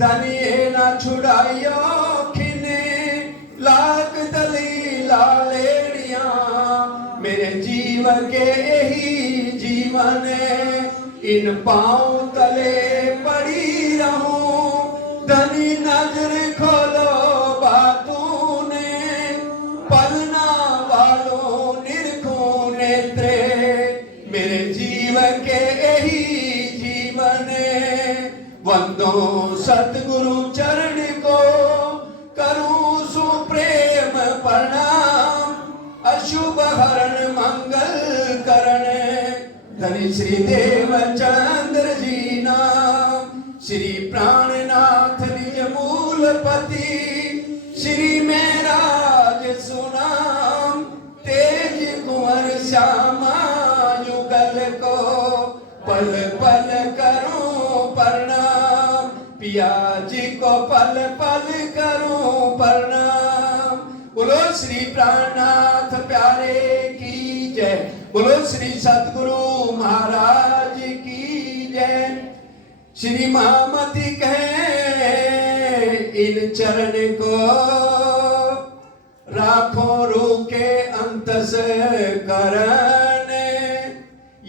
धनिए ना छुड़ाइयो खिने लाख दलीला लेड़िया मेरे जीव के यही जीवन इन पाँव तले पड़ी रहूं धनी नजर खोलो बातों ने पलना वालों निरखो नेत्रे मेरे जीव के यही जीवन वंदो सतगुरु चरण को करूं सुप्रेम प्रणाम अशुभ हरण मंगल करण धनी श्री देवचंद्र जी नाम श्री प्राणनाथ निज मूलपति श्री महराज सुनाम तेज कुंवर श्यामा युगल को पल पल करूं प्रणाम पिया जी को पल पल करूं प्रणाम बोलो श्री प्राणनाथ प्यारे की जय बोलो श्री सतगुरु महाराज की जय श्री महामती कहे इन चरण को राखो रूके अंत से करण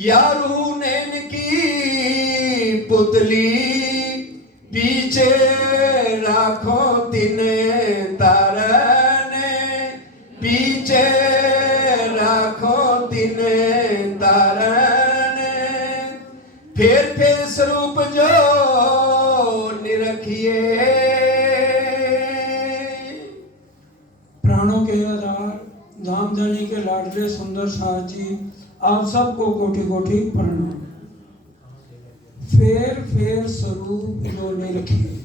यारू नैन की पुतली पीछे राखो तिन तारन पीछे राखो तिन तारन फिर स्वरूप जो निरखिए प्राणों के आधार धामधनी के लाडले सुंदर साथ जी आप सबको कोटि कोटि प्रणाम। फेर स्वरूप जो निरखिए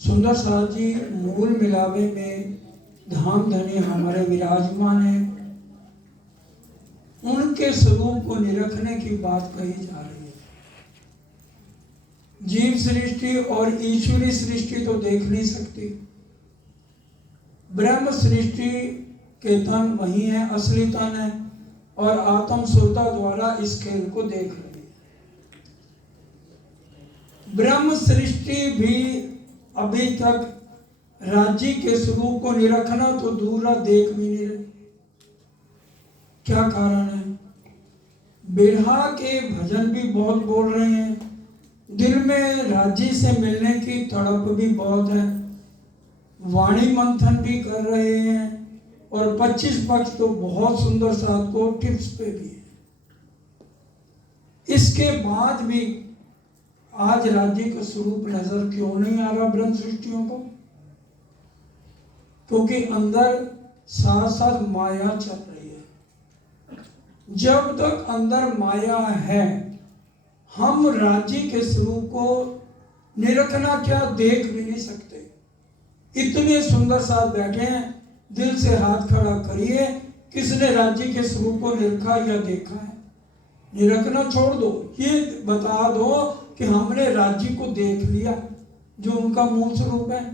सुंदर साथ जी मूल मिलावे में धामधनी हमारे विराजमान है उनके स्वरूप को निरखने की बात कही जा रही है। जीव सृष्टि और ईश्वरी सृष्टि तो देख नहीं सकती ब्रह्म सृष्टि के तन वही है असली तन है और आत्म सुरता द्वारा इस खेल को देख रही है। ब्रह्म सृष्टि भी अभी तक राज्य के स्वरूप को निरखना तो दूर देख भी नहीं रही। क्या कारण है? बिरहा के भजन भी बहुत बोल रहे हैं दिल में राज्य से मिलने की तड़प भी बहुत है वाणी मंथन भी कर रहे हैं और 25 पक्ष तो बहुत सुंदर साथ को टिप्स पे भी है। इसके बाद भी आज राज्य का स्वरूप नजर क्यों नहीं आ रहा ब्रह्म सृष्टियों को? क्योंकि अंदर साथ साथ माया चल रही है। जब तक अंदर माया है हम राज्य के स्वरूप को निरखना क्या देख भी नहीं सकते। इतने सुंदर साथ बैठे हैं दिल से हाथ खड़ा करिए किसने राज्य के स्वरूप को निरखा या देखा है? निरखना छोड़ दो ये बता दो कि हमने राज्य को देख लिया जो उनका मूल स्वरूप है।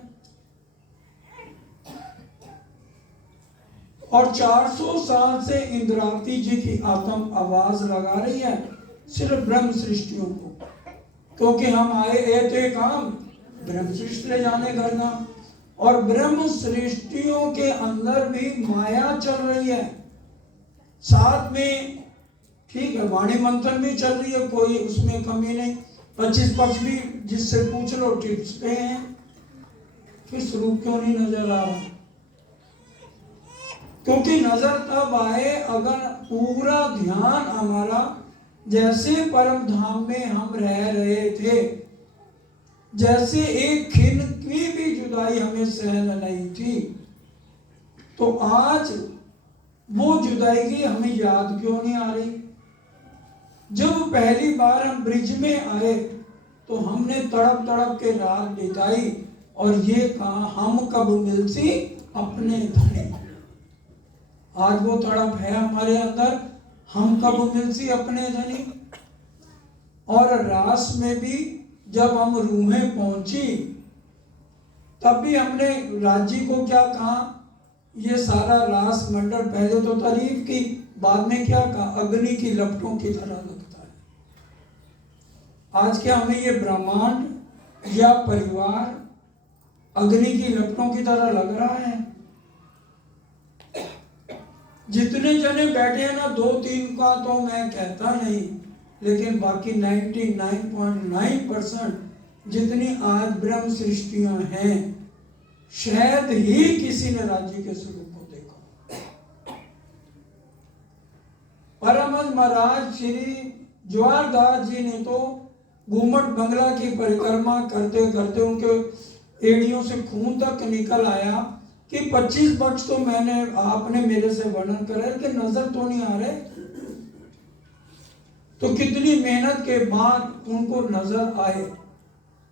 और 400 साल से इंद्रावती जी की आत्म आवाज लगा रही है सिर्फ ब्रह्म सृष्टियों को क्योंकि हम आए थे काम ब्रह्म सृष्टि ले जाने करना और ब्रह्म सृष्टियों के अंदर भी माया चल रही है साथ में। ठीक है वाणी मंथन भी चल रही है कोई उसमें कमी नहीं 25 पक्ष भी जिससे पूछ लो टिप्स पे हैं फिर स्वरूप क्यों नहीं नजर आ रहा? क्योंकि नजर तब आए अगर पूरा ध्यान हमारा जैसे परम धाम में हम रह रहे थे जैसे एक खिन की भी जुदाई हमें सहन नहीं थी तो आज वो जुदाई की हमें याद क्यों नहीं आ रही? जब पहली बार हम ब्रिज में आए तो हमने तड़प तड़प के रात बिताई और ये कहा हम कब मिलती अपने धनी। आज वो तड़प है हमारे अंदर हम कब मिलती अपने धनी। और रास में भी जब हम रूहें पहुंची तब भी हमने राज्य को क्या कहा? ये सारा रास मंडल पहले तो तारीफ की बाद में क्या कहा? अग्नि की लपटों की तरह लगता है। आज क्या हमें ये ब्रह्मांड या परिवार अग्नि की लपटों की तरह लग रहा है। जितने जने बैठे हैं ना, 2-3 का तो मैं कहता नहीं, लेकिन बाकी 99.9% जितनी आज ब्रह्म सृष्टियां हैं, शायद ही किसी ने राज्य के स्वरूप को देखा। परमहंस महाराज श्री ज्वारदास जी ने तो घूमट बंगला की परिक्रमा करते करते उनके एड़ियों से खून तक निकल आया कि 25 वर्ष तो आपने मेरे से वर्णन करा कि नजर तो नहीं आ रहे, तो कितनी मेहनत के बाद उनको नजर आए।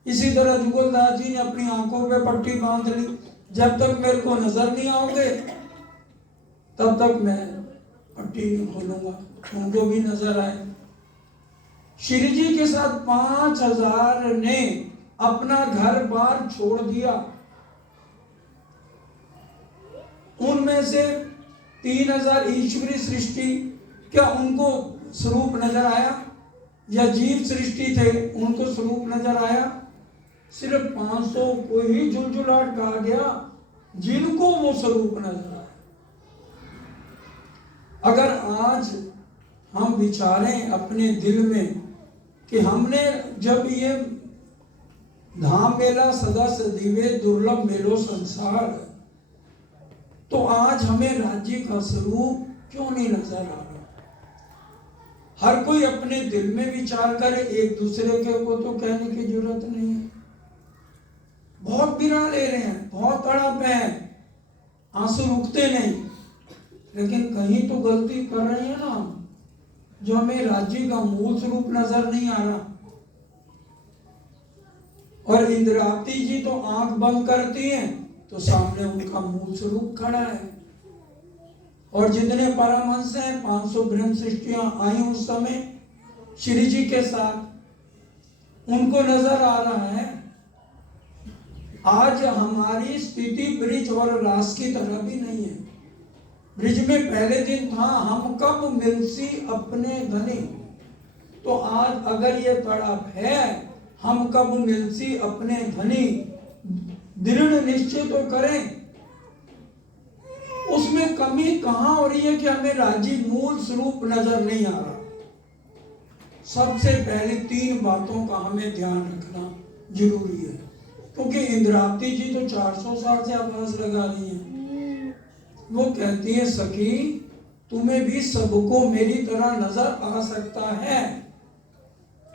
इसी तरह जुगलदास जी ने अपनी आंखों पे पट्टी बांध ली, जब तक मेरे को नजर नहीं आओगे तब तक मैं पट्टी नहीं खोलूंगा, उनको भी नजर आए। श्री जी के साथ 5000 ने अपना घर बार छोड़ दिया, उनमें से 3000 ईश्वरी सृष्टि, क्या उनको स्वरूप नजर आया? या जीव सृष्टि थे, उनको स्वरूप नजर आया? सिर्फ 500 को ही झुलझुलाहट कहा गया जिनको वो स्वरूप नजर आया। अगर आज हम विचारें अपने दिल में कि हमने जब ये धाम मेला सदा सदीवे दुर्लभ मेलो संसार, तो आज हमें राज्य का स्वरूप क्यों नहीं नजर आ रहा? हर कोई अपने दिल में विचार करे, एक दूसरे के को तो कहने की जरूरत नहीं है। बहुत बिना ले रहे हैं, बहुत तड़प है, आंसू रुकते नहीं, लेकिन कहीं तो गलती कर रहे हैं ना, जो हमें राज्य का मूल स्वरूप नजर नहीं आ रहा। और इंद्रावती जी तो आंख बंद करती हैं तो सामने उनका मूल स्वरूप खड़ा है। और जितने परमहंस हैं, 500 ब्रह्म सृष्टियां आई उस समय श्री जी के साथ, उनको नजर आ रहा है। आज हमारी स्थिति ब्रिज और रास की तरह भी नहीं है। ब्रिज में पहले दिन था, हम कब मिलसी अपने धनी, तो आज अगर ये तड़प है, हम कब मिलसी अपने धनी, दृढ़ निश्चय तो करें। उसमें कमी कहां हो रही है कि हमें राज्य मूल स्वरूप नजर नहीं आ रहा। सबसे पहले 3 बातों का हमें ध्यान रखना जरूरी है, क्योंकि इंद्रावती जी तो 400 साल से आवाज लगा रही हैं। वो कहती है, सखी तुम्हें भी सबको मेरी तरह नजर आ सकता है।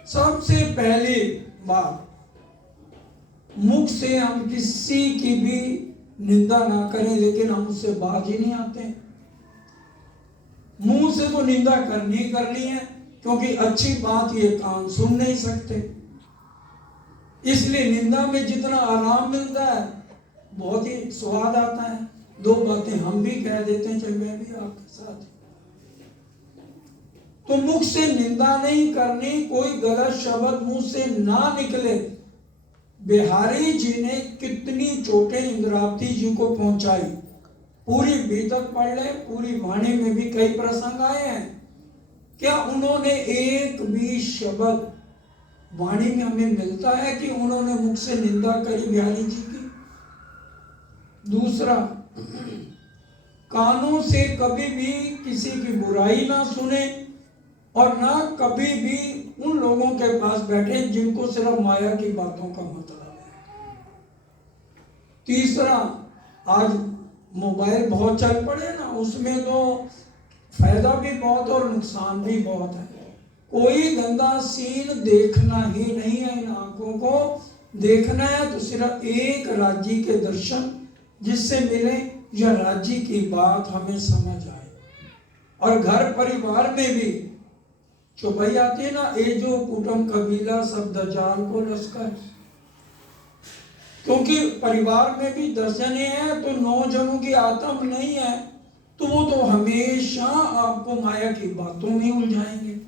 सबसे पहली बात, मुख से हम किसी की भी निंदा ना करें, लेकिन हम उससे बाज ही नहीं आते। मुंह से तो निंदा करनी है, क्योंकि अच्छी बात ये कान सुन नहीं सकते। इसलिए निंदा में जितना आराम मिलता है, बहुत ही स्वाद आता है। 2 बातें हम भी कह देते हैं, चाहे मैं भी आपके साथ। तो मुख से निंदा नहीं करनी, कोई गलत शब्द मुंह से ना निकले। बिहारी जी ने कितनी चोटें इंद्रावती जी को पहुंचाई, पूरी बीतक पढ़ ले, पूरी वाणी में भी कई प्रसंग आए हैं। क्या उन्होंने एक भी शब्द वाणी में हमें मिलता है कि उन्होंने मुख से निंदा करी बिहारी जी की? दूसरा, कानों से कभी भी किसी की बुराई ना सुने, और ना कभी भी उन लोगों के पास बैठे जिनको सिर्फ माया की बातों का मतलब है। तीसरा, आज मोबाइल बहुत चल पड़े ना, उसमें तो फायदा भी बहुत और नुकसान भी बहुत है। कोई गंदा सीन देखना ही नहीं है। इन आंखों को देखना है तो सिर्फ एक राज्य के दर्शन जिससे मिले, या राज्य की बात हमें समझ आए। और घर परिवार में भी चौपाई आती है ना, ये जो कुटुंब कबीला सब दजाल को लश्कर, क्योंकि परिवार में भी 10 जने हैं तो 9 जनों की आत्म नहीं है, तो वो तो हमेशा आपको माया की बातों में उलझाएंगे।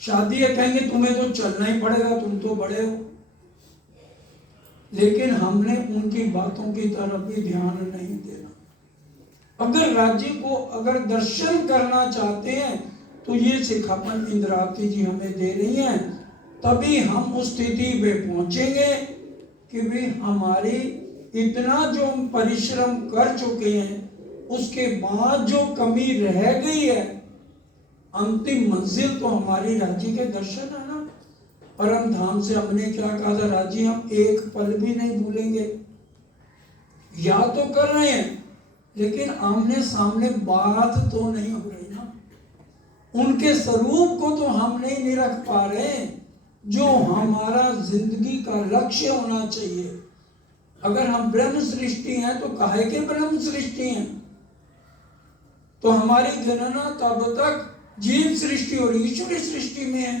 शादी है, कहेंगे तुम्हें तो चलना ही पड़ेगा, तुम तो बड़े हो। लेकिन हमने उनकी बातों की तरफ भी ध्यान नहीं देना। अगर राज्य को अगर दर्शन करना चाहते हैं तो ये सिखापन इंद्रावती जी हमें दे रही हैं, तभी हम उस स्थिति में पहुंचेंगे कि भाई हमारी इतना जो हम परिश्रम कर चुके हैं उसके बाद जो कमी रह गई है, अंतिम मंजिल तो हमारी राज्य के दर्शन है ना। परम धाम से हमने क्या कहा था, राज्य हम एक पल भी नहीं भूलेंगे। याद तो कर रहे हैं लेकिन आमने सामने बात तो नहीं हो रही ना, उनके स्वरूप को तो हम नहीं रख पा रहे जो हमारा जिंदगी का लक्ष्य होना चाहिए। अगर हम ब्रह्म सृष्टि हैं तो काहे के ब्रह्म सृष्टि हैं? तो हमारी गणना तब तक जीव सृष्टि और ईश्वरी सृष्टि में है।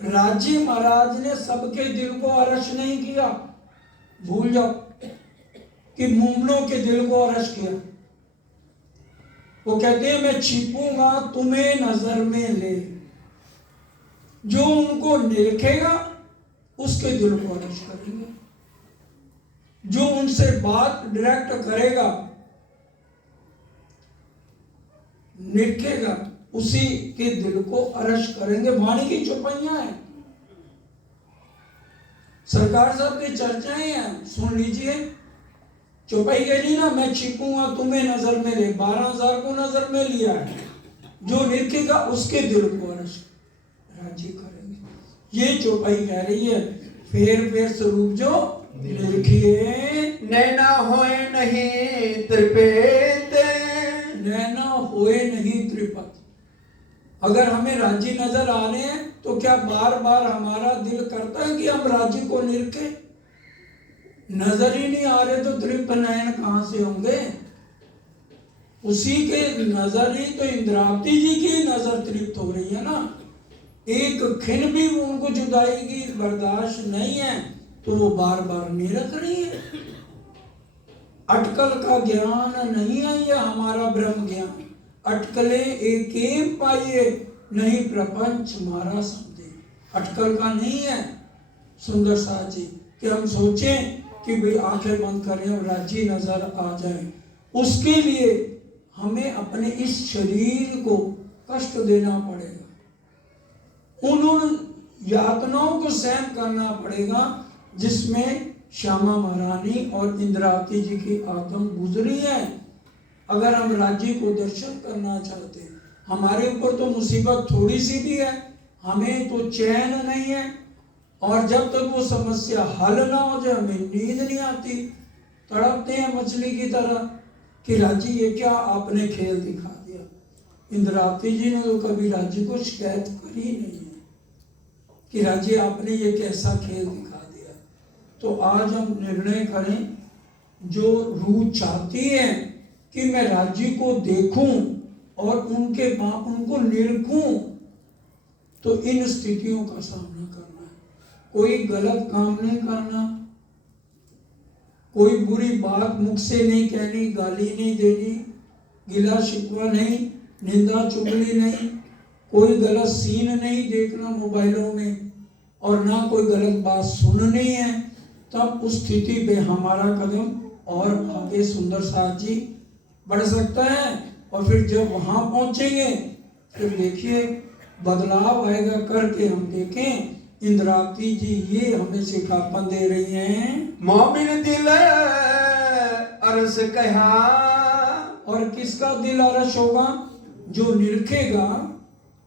राजी महाराज ने सबके दिल को अरश नहीं किया, भूल जाओ कि मुमलों के दिल को अरश किया। वो कहते हैं मैं छिपूंगा तुम्हें नजर में ले, जो उनको देखेगा उसके दिल को अरश करेंगे, जो उनसे बात डायरेक्ट करेगा निरखेगा उसी के दिल को अरश करेंगे। वाणी की चौपाइयां हैं, सरकार साहब की चर्चाएं हैं, सुन लीजिए। चौपाई कह ली ना, मैं छिपूंगा तुम्हें नजर में ले, 12,000 को नजर में लिया है, जो निरखेगा उसके दिल को अरश राजी करेंगे। ये चौपाई कह रही है। फेर स्वरूप जो निरखिए, नैना होए नहीं त्रिपेत, नैना होए नहीं त्रिपत। अगर हमें राज्य नजर आ रहे हैं तो क्या बार बार हमारा दिल करता है कि हम राज्य को निरखे? नजर ही नहीं आ रहे तो तृप्त नयन कहां से होंगे? उसी के नजर ही तो इंद्रावती जी की नजर तृप्त हो रही है ना। एक खिन भी उनको जुदाई की बर्दाश्त नहीं है तो वो बार बार नहीं रख रही है। अटकल का ज्ञान नहीं है ये हमारा ब्रह्म ज्ञान, अटकले एक पाइए नहीं प्रपंच मारा समझे। अटकल का नहीं है सुंदर साथ जी कि हम सोचें कि भाई आंखें बंद करें और राज्य नजर आ जाए। उसके लिए हमें अपने इस शरीर को कष्ट देना पड़ेगा, उन यातनाओं को सहन करना पड़ेगा जिसमें श्यामा महारानी और इंद्रावती जी की आत्म गुजरी है। अगर हम राज्य को दर्शन करना चाहते हैं, हमारे ऊपर तो मुसीबत थोड़ी सी भी है, हमें तो चैन नहीं है, और जब तक वो समस्या हल ना हो जाए हमें नींद नहीं आती। तड़पते हैं मछली की तरह कि राज्य ये क्या आपने खेल दिखा दिया। इंद्रावती जी ने तो कभी राज्य को शिकायत करी नहीं है कि राज्य आपने ये कैसा खेल दिखा दिया। तो आज हम निर्णय करें, जो रूह चाहती है कि मैं राज्य को देखूं और उनको निरखूं, तो इन स्थितियों का सामना करना है। कोई गलत काम नहीं करना, कोई बुरी बात मुख से नहीं कहनी, गाली नहीं देनी, गिला शिकवा नहीं, निंदा चुगली नहीं, कोई गलत सीन नहीं देखना मोबाइलों में, और ना कोई गलत बात सुननी है। तब उस स्थिति पे हमारा कदम और आगे सुंदर साथ जी बढ़ सकता है। और फिर जब वहां पहुंचेंगे फिर देखिए बदलाव आएगा। करके हम देखें, इंद्रावती जी ये हमें सिखापन दे रही हैं। मोमिन दिल अरस कहा, और किसका दिल अरश होगा? जो निरखेगा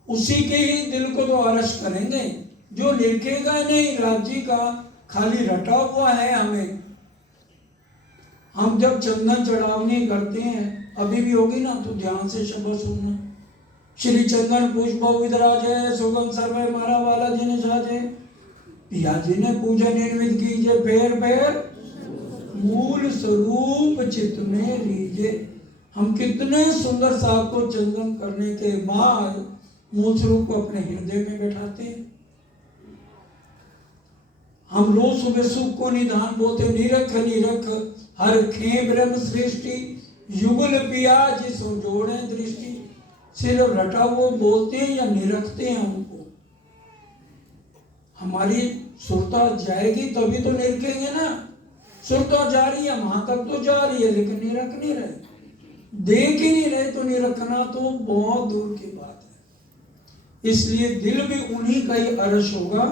उसी के ही दिल को तो अरश करेंगे। जो निरखेगा नहीं, राज्य का खाली रटा हुआ है हमें। हम जब चंदन चढ़ावनी करते हैं, अभी भी होगी ना, तो ध्यान से शब्द सुनना। श्री चंदन पुष्प विदराजे, सुगम सर्वे मारा वाला जिन साजे, पिया जी ने पूजा निर्मित कीजिए, फेर मूल स्वरूप चित्त में लीजिए। हम कितने सुंदर साहब को चंदन करने के बाद मूल स्वरूप को अपने हृदय में बैठाते हैं। हम रोज सुबह सुख को निधान बोलते, निरख हर खे ब्रह्म सृष्टि, युगल पिया जिसो जोड़े दृष्टि। सिर्फ रटा वो बोलते हैं या निरखते हैं उनको? हमारी सुरता जाएगी तभी तो निरखेंगे ना। सुरता जा रही है, वहां तक तो जा रही है, लेकिन निरख नहीं रहे, देख ही नहीं रहे, तो निरखना तो बहुत दूर की बात है। इसलिए दिल भी उन्हीं का ही अरश होगा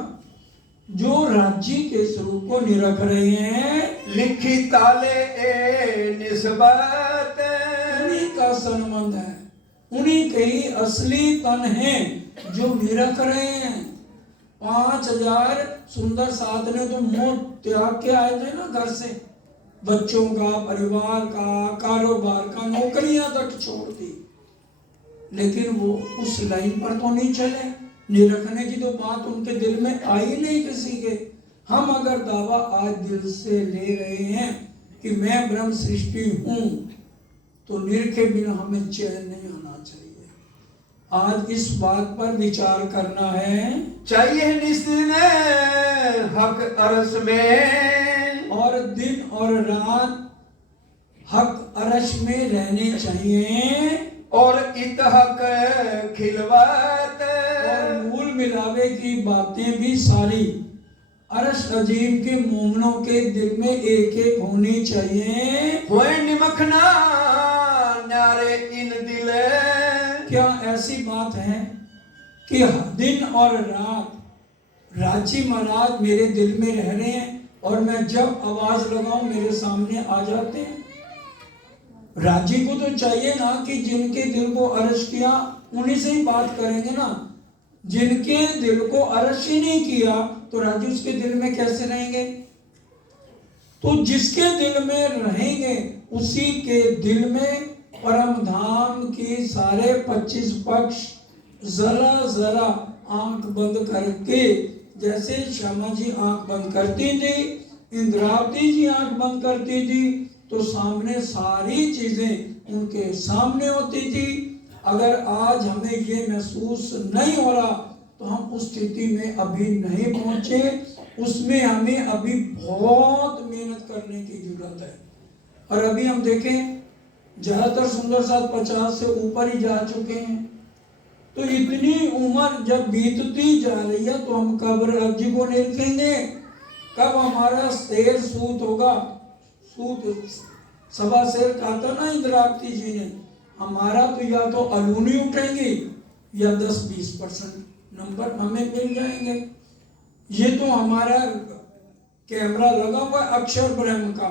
जो राज्य के स्वरूप को निरख रहे हैं, लिखी ताले ए निस्बत, उन्हीं का संबंध है, उन्हीं के ही असली तन हैं जो निरख रहे हैं। 5000 सुंदर साधने तो मोह त्याग के आए थे ना घर से, बच्चों का, परिवार का, कारोबार का, नौकरियां तक छोड़ दी, लेकिन वो उस लाइन पर तो नहीं चले। निरखने की तो बात उनके दिल में आई नहीं किसी के। हम अगर दावा आज दिल से ले रहे हैं कि मैं ब्रह्म सृष्टि हूं, तो निरखे बिना हमें चैन नहीं आना चाहिए। आज इस बात पर विचार करना है। चाहिए निस्दिन हक अरस में, और दिन और रात हक अरश में रहने चाहिए, और इतहक खिलवत, और मूल मिलावे की बातें भी सारी अरश अजीम के मोमनों के दिल में एक एक होनी चाहिए। होए निमखना न्यारे इन दिल, क्या ऐसी बात है कि दिन और रात रांची महाराज मेरे दिल में रह रहे हैं और मैं जब आवाज लगाऊं मेरे सामने आ जाते हैं? राजी को तो चाहिए ना कि जिनके दिल को अर्श किया उन्हीं से ही बात करेंगे ना। जिनके दिल को अर्श ही नहीं किया तो राजी उसके दिल में कैसे रहेंगे? तो जिसके दिल में रहेंगे उसी के दिल में परम धाम की सारे 25 पक्ष जरा जरा आंख बंद करके, जैसे श्यामा जी आंख बंद करती थी, इंद्रावती जी आंख बंद करती थी, तो सामने सारी चीजें उनके सामने होती थी। अगर आज हमें ये महसूस नहीं हो रहा तो हम उस स्थिति में अभी नहीं पहुंचे, उसमें हमें अभी बहुत मेहनत करने की जरूरत है। और अभी हम देखें ज्यादातर सुंदर साथ 50 से ऊपर ही जा चुके हैं, तो इतनी उम्र जब बीतती जा रही है तो हम कब राज्य को निरखेंगे? कब हमारा शेर सूत होगा? सूत सवा शेर कहा था ना इंद्रावती जी ने। हमारा तो या तो अलूनी उठेंगी या 10-20% नंबर हमें मिल जाएंगे। ये तो हमारा कैमरा लगा हुआ अक्षर ब्रह्म का,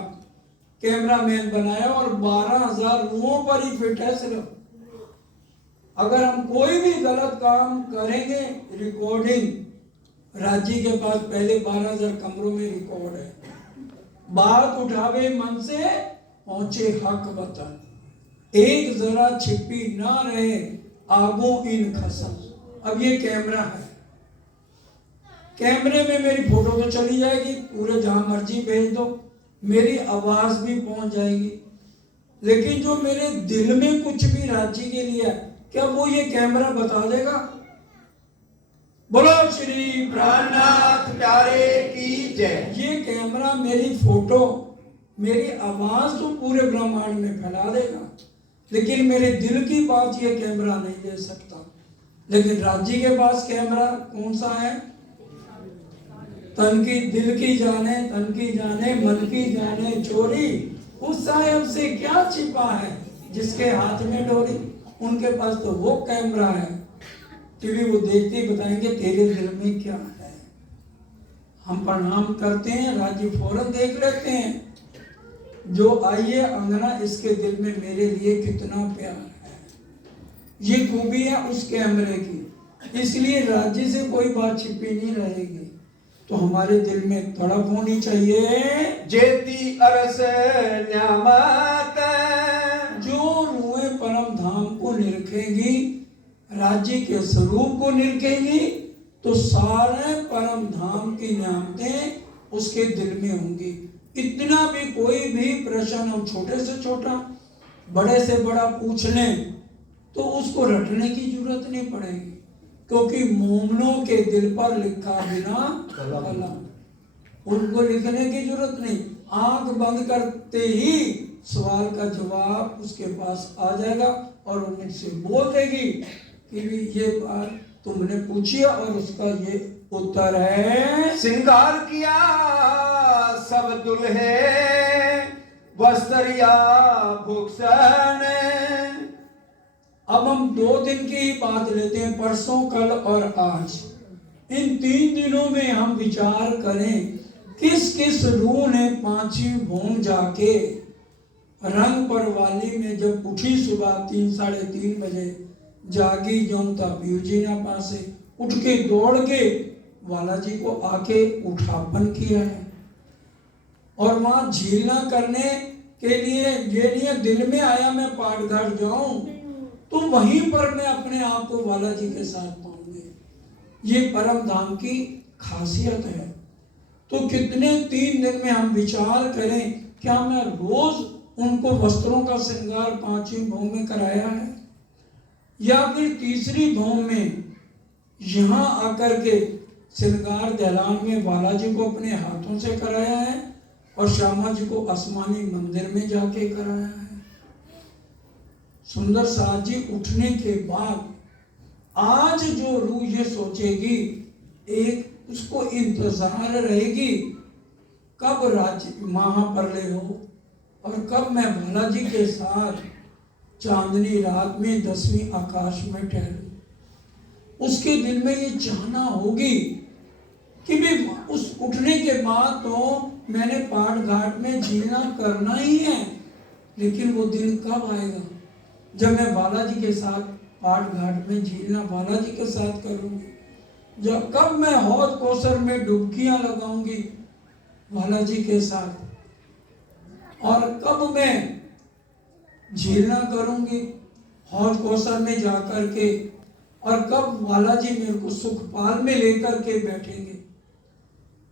कैमरामैन बनाया और 12,000 रूहों पर ही फिट है सिर्फ। अगर हम कोई भी गलत काम करेंगे, रिकॉर्डिंग राज्य के पास पहले 12,000 कमरों में रिकॉर्ड है। बात उठावे मन से पहुंचे हक वतन, एक जरा छिपी ना रहे आगो इन खसम। अब ये कैमरा है, कैमरे में मेरी फोटो तो चली जाएगी, पूरे जहां मर्जी भेज दो, मेरी आवाज भी पहुंच जाएगी, लेकिन जो मेरे दिल में कुछ भी राज्य के लिए है, क्या वो ये कैमरा बता देगा? बोलो श्री प्राणनाथ प्यारे की जय। ये कैमरा मेरी फोटो, मेरी आवाज तो पूरे ब्रह्मांड में फैला देगा, लेकिन मेरे दिल की बात ये कैमरा नहीं ले सकता। लेकिन राज्य के पास कैमरा कौन सा है? तन की दिल की जाने, तन की जाने, मन की जाने चोरी, उस साहिब से क्या छिपा है जिसके हाथ में डोरी। उनके पास तो वो कैमरा है, टीवी वो देखते ही बताएंगे तेरे दिल में क्या है। हम प्रणाम करते हैं, राज्य फौरन देख लेते हैं, जो आइए अंगना इसके दिल में मेरे लिए कितना प्यार है। ये खूबी है उस कैमरे की, इसलिए राज्य से कोई बात छिपी नहीं रहेगी। तो हमारे दिल में तड़प होनी चाहिए, जेती अरस न्यामत, जो रूहें परम धाम को निरखेगी, राज्य के स्वरूप को निरखेगी, तो सारे परम धाम की नियामतें उसके दिल में होंगी। इतना भी कोई भी प्रश्न हम छोटे से छोटा, बड़े से बड़ा पूछ लें तो उसको रटने की जरूरत नहीं पड़ेगी, क्योंकि मोमनों के दिल पर लिखा बिना कलम, उनको लिखने की जरूरत नहीं। आंख बंद करते ही सवाल का जवाब उसके पास आ जाएगा और वो मुझसे बोल देगी कि भी ये बात तुमने पूछी और उसका ये उत्तर है। श्रृंगार किया सब दुल्हे वस्त्रिया भूषण। अब हम 2 दिन की ही बात लेते हैं, परसों, कल और आज। इन 3 दिनों में हम विचार करें किस किस रूह ने 5वीं भूम जाके रंग पर वाली में जब उठी सुबह 3-3:30 बजे जागी जो पीयू जी ने पासे उठ के दौड़ के वाला जी को आके उठापन किया है। और वहां झीलना करने के लिए ये नहीं दिल में आया मैं पाटघाट जाऊं तो वहीं पर मैं अपने आप को वाला जी के साथ पाऊंगी। ये परम धाम की खासियत है। तो कितने 3 दिन में हम विचार करें, क्या मैं रोज उनको वस्त्रों का श्रृंगार 5वीं भूम में कराया है, या फिर तीसरी भूम में यहाँ आकर के श्रृंगार दहलान में वाला जी को अपने हाथों से कराया है और श्यामा जी को आसमानी मंदिर में जाके कराया है। सुंदर साथ जी उठने के बाद आज जो रूह ये सोचेगी, एक उसको इंतजार रहेगी कब राज्य महाप्रलय हो और कब मैं भाला जी के साथ चांदनी रात में 10वीं आकाश में ठहरूं। उसके दिल में ये चाहना होगी कि भी उस उठने के बाद तो मैंने पाट घाट में झीलना करना ही है, लेकिन वो दिन कब आएगा जब मैं बालाजी के साथ पाट घाट में झीलना बालाजी के साथ करूंगी, जब कब मैं हौद कौसर में डुबकियां लगाऊंगी बालाजी के साथ, और कब मैं झीलना करूंगी हौद कौसर में जाकर के, और कब बालाजी मेरे को सुखपाल में लेकर के बैठेंगे,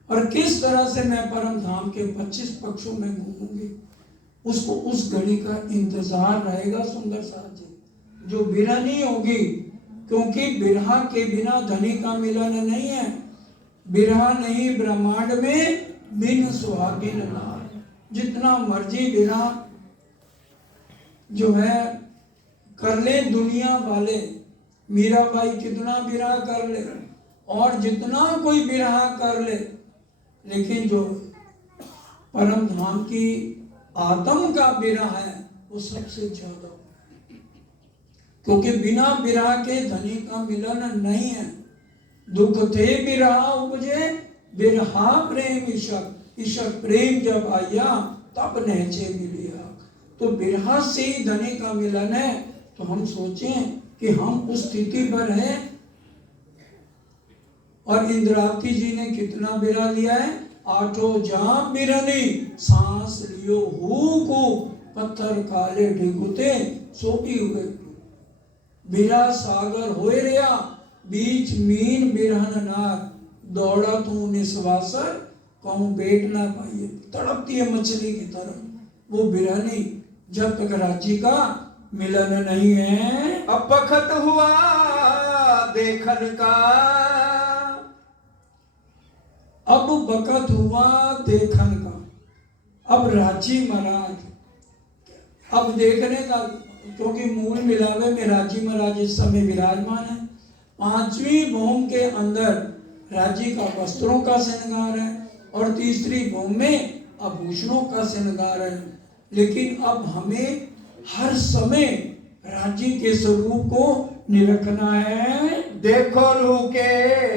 और किस तरह से मैं परम धाम के 25 पक्षों में घूमूंगी। उसको उस घड़ी का इंतजार रहेगा सुंदर साथ जी, जो बिरहनी होगी, क्योंकि बिरहा के बिना धनी का मिलन नहीं है। बिरहा नहीं ब्रह्मांड में बिन सुहागिन नार। जितना मर्जी बिरहा जो है कर ले दुनिया वाले, मीराबाई कितना बिरहा कर ले और जितना कोई बिरहा कर ले, लेकिन जो परम धाम की आत्म का बिरहा है वो सबसे ज्यादा, क्योंकि बिना बिरहा के धनी का मिलन नहीं है। दुख थे बिरहा उपजे बिरहा प्रेम ईशक, ईशक प्रेम जब आया तब नहचे मिलिया। तो बिरहा से ही धनी का मिलन है। तो हम सोचें कि हम उस स्थिति पर हैं। और इंद्रावती जी ने कितना बिरहा लिया है, 8 जाम बिरनी सांस लियो हु को पत्थर काले ढिगुते सोपी हुए। बिरहा सागर होए रिया बीच मीन बिरहन नार, दौड़ा तू निस्वासर कहूं बैठ ना पाइए। तड़पती है मछली की तरह वो बिरहनी, जब तक राज्य का मिलन नहीं है। अब बखत हुआ देखन का, अब बखत हुआ देखन का। अब राजी महाराज अब देखने का, क्योंकि मूल मिलावे में राजी महाराज इस समय विराजमान है। 5वीं भूम के अंदर राजी का वस्त्रों का श्रृंगार है और तीसरी भूम में आभूषणों का श्रृंगार है। लेकिन अब हमें हर समय राजी के स्वरूप को निरखना है। देखो रूह के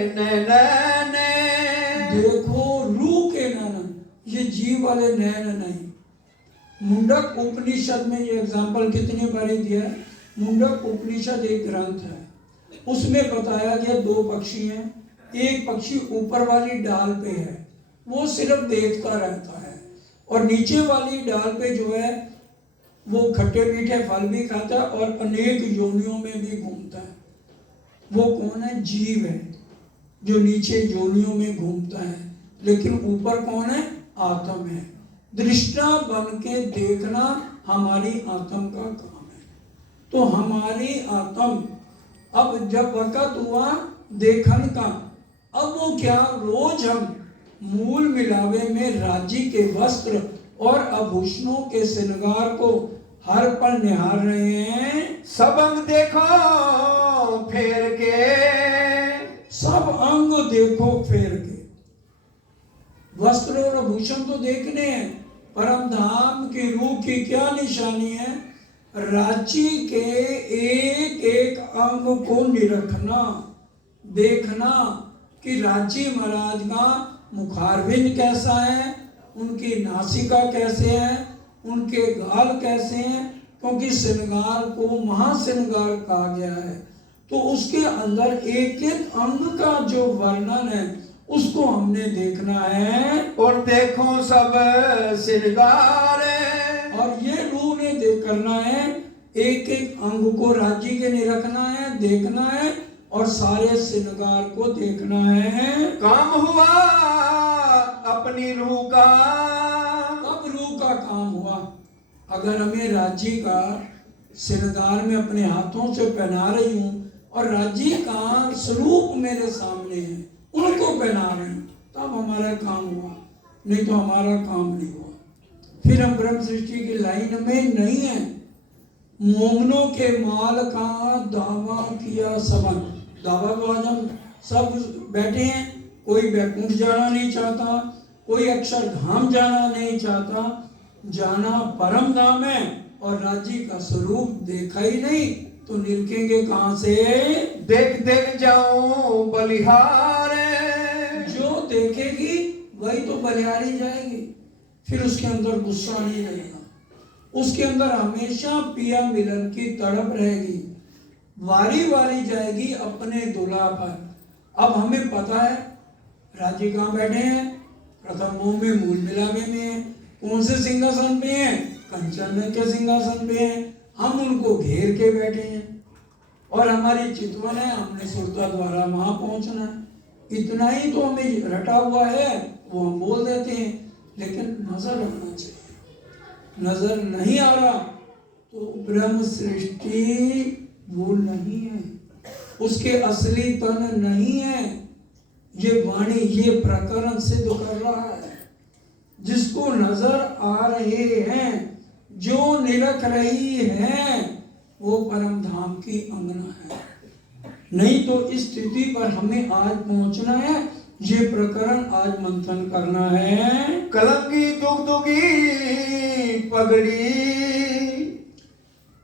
नैन, देखो रूह के नैन, ये जीव वाले नैन नहीं। मुंडक उपनिषद में ये एग्जाम्पल कितनी बारी दिया है। मुंडक उपनिषद एक ग्रंथ है, उसमें बताया गया 2 पक्षी हैं। एक पक्षी ऊपर वाली डाल पे है, वो सिर्फ देखता रहता है, और नीचे वाली डाल पे जो है वो खट्टे मीठे फल भी खाता है और अनेक योनियों में भी घूमता है। वो कौन है? जीव है जो नीचे योनियों में घूमता है, लेकिन ऊपर कौन है? आत्म है। दृष्टा बन के देखना हमारी आत्म का काम है। तो हमारी आत्म अब जब वक़्त हुआ देखन का, अब वो क्या रोज हम मूल मिलावे में राजी के वस्त्र और आभूषणों के श्रृंगार को हर पल निहार रहे हैं। सब अंग देखो फेर के, सब अंग देखो फेर के। वस्त्र और आभूषण तो देखने हैं, परम धाम की रूह की क्या निशानी है? रांची के एक एक अंग को निरखना, देखना, कि राज्य महाराज का मुखारविंद कैसा है, उनकी नासिका कैसे है, उनके गाल कैसे हैं, क्योंकि श्रृंगार को महाश्रृंगार कहा गया है। तो उसके अंदर एक एक अंग का जो वर्णन है उसको हमने देखना है। और देखो सब श्रृंगार, और ये रूप ने देख करना है, एक एक अंग को राज्य के नहीं रखना है, देखना है, और सारे श्रृंगार को देखना है। काम हुआ अपनी रूह का, अब रूह का काम हुआ। अगर हमें राज्य का श्रृंगार में अपने हाथों से पहना रही हूँ और राज्य का स्वरूप मेरे सामने है, उनको पहना रही हूँ, तब हमारा काम हुआ, नहीं तो हमारा काम नहीं हुआ। फिर हम ब्रह्म सृष्टि की लाइन में नहीं है। मोमनों के माल का दावा किया सबन, दावा को आज हम सब बैठे हैं, कोई बैकुंठ जाना नहीं चाहता, कोई अक्षरधाम जाना नहीं चाहता, जाना परम धाम है और राज्य का स्वरूप देखा ही नहीं, तो निरखेंगे कहां से? देख देख जाऊं बलिहार, जो देखेगी वही तो बलिहारी जाएगी। फिर उसके अंदर गुस्सा नहीं रहेगा, उसके अंदर हमेशा पिया मिलन की तड़प रहेगी, वारी वारी जाएगी अपने दूल्हा पर। अब हमें पता है राज्य कहाँ बैठे हैं, प्रथम मुंह में मूल मिलावे में है। कौन से सिंहासन पे हैं? कंचन के सिंहासन पे हैं। हम उनको घेर के बैठे हैं और हमारी चितवन है, हमने सुरता द्वारा वहां पहुंचना है। इतना ही तो हमें रटा हुआ है, वो हम बोल देते हैं, लेकिन नजर रखना चाहिए। नजर नहीं आ रहा तो ब्रह्म सृष्टि वो नहीं है, उसके असली तन नहीं है। ये वाणी ये प्रकरण सिद्ध कर रहा है। जिसको नजर आ रहे हैं, जो निरख रही है, वो परम धाम की अंगना है। नहीं तो इस स्थिति पर हमें आज पहुंचना है। ये प्रकरण आज मंथन करना है। कलंकी दुख दुखी पगड़ी,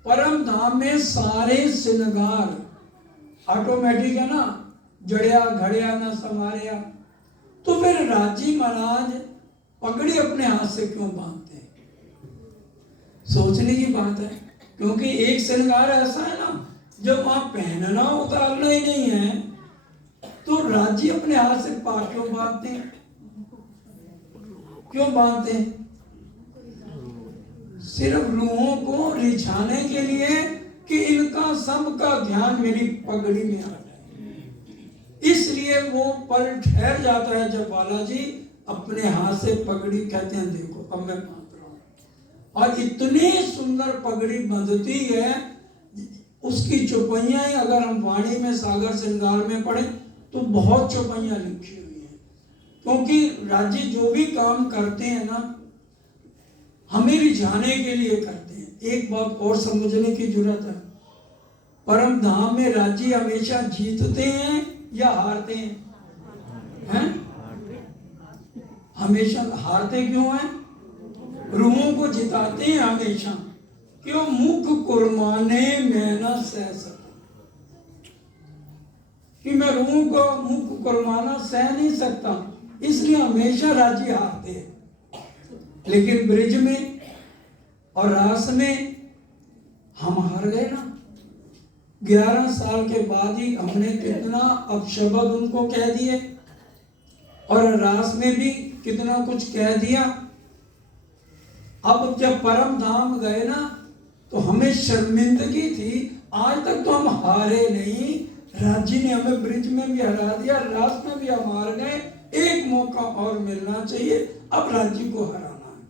परम धाम में सारे श्रृंगार ऑटोमेटिक है ना, जड़िया घड़िया न समारिया। तो फिर राजी महाराज पगड़ी अपने हाथ से क्यों बांधते हैं? सोचने की बात है, क्योंकि एक श्रृंगार ऐसा है ना, जब वहां पहनना उतारना ही नहीं है, तो राज्य अपने हाथ से पार क्यों बांधते हैं? क्यों बांधते हैं? सिर्फ रूहों को रिझाने के लिए कि इनका सबका ध्यान मेरी पगड़ी में आ जाए। इसलिए वो पल ठहर जाता है जब बालाजी अपने हाथ से पगड़ी, कहते हैं देखो अब मैं बांध रहा हूं। और इतनी सुंदर पगड़ी बंधती है, उसकी चौपाइयां अगर हम वाणी में सागर श्रृंगार में पढ़े तो बहुत चौपाइयां लिखी हुई है। क्योंकि राज्य जो भी काम करते हैं ना, हमें रिझाने के लिए करते हैं। एक बात और समझने की जरूरत है, परम धाम में राज्य हमेशा जीतते हैं या हारते हैं? हैं? हमेशा हारते क्यों हैं? रूहों को जिताते हैं हमेशा। क्यों? मुख कुर्माने में न सह सकता, कि मैं रूहों को मुख कुर्माना सह नहीं सकता, इसलिए हमेशा राज्य हारते हैं। लेकिन ब्रिज में और रास में हम हार गए ना। 11 साल के बाद ही हमने कितना अपशब्द उनको कह दिए, और रास में भी कितना कुछ कह दिया। अब जब परम धाम गए ना, तो हमें शर्मिंदगी थी। आज तक तो हम हारे नहीं, राज्य ने हमें ब्रिज में भी हरा दिया, रास में भी हम हार गए। एक मौका और मिलना चाहिए, अब राज्य को हराना है।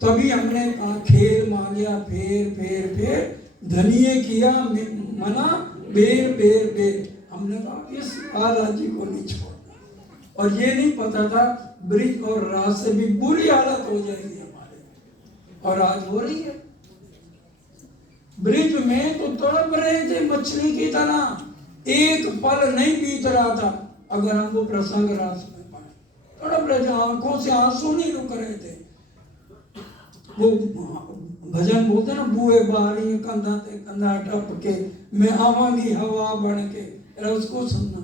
तभी हमने कहा खेल मांगया फेर फेर फेर, धनिये किया मना बेर बेर बेर। हमने कहा इस बार राज्य को नहीं छोड़ना। और ये नहीं पता था ब्रिज और रास से भी बुरी हालत हो जाएगी हमारे, और आज हो रही है। ब्रिज में तो तड़प रहे थे मछली की तरह, एक पल नहीं बीत रहा था अगर हम वो प्रसंग रास में पढ़े। तड़प रहे थे, आंखों से आंसू नहीं रुक रहे थे। वो भजन बोलते ना, बुए बारी कंधा ते कंधा टप के मैं आवांगी हवा बन के, उसको सुनना।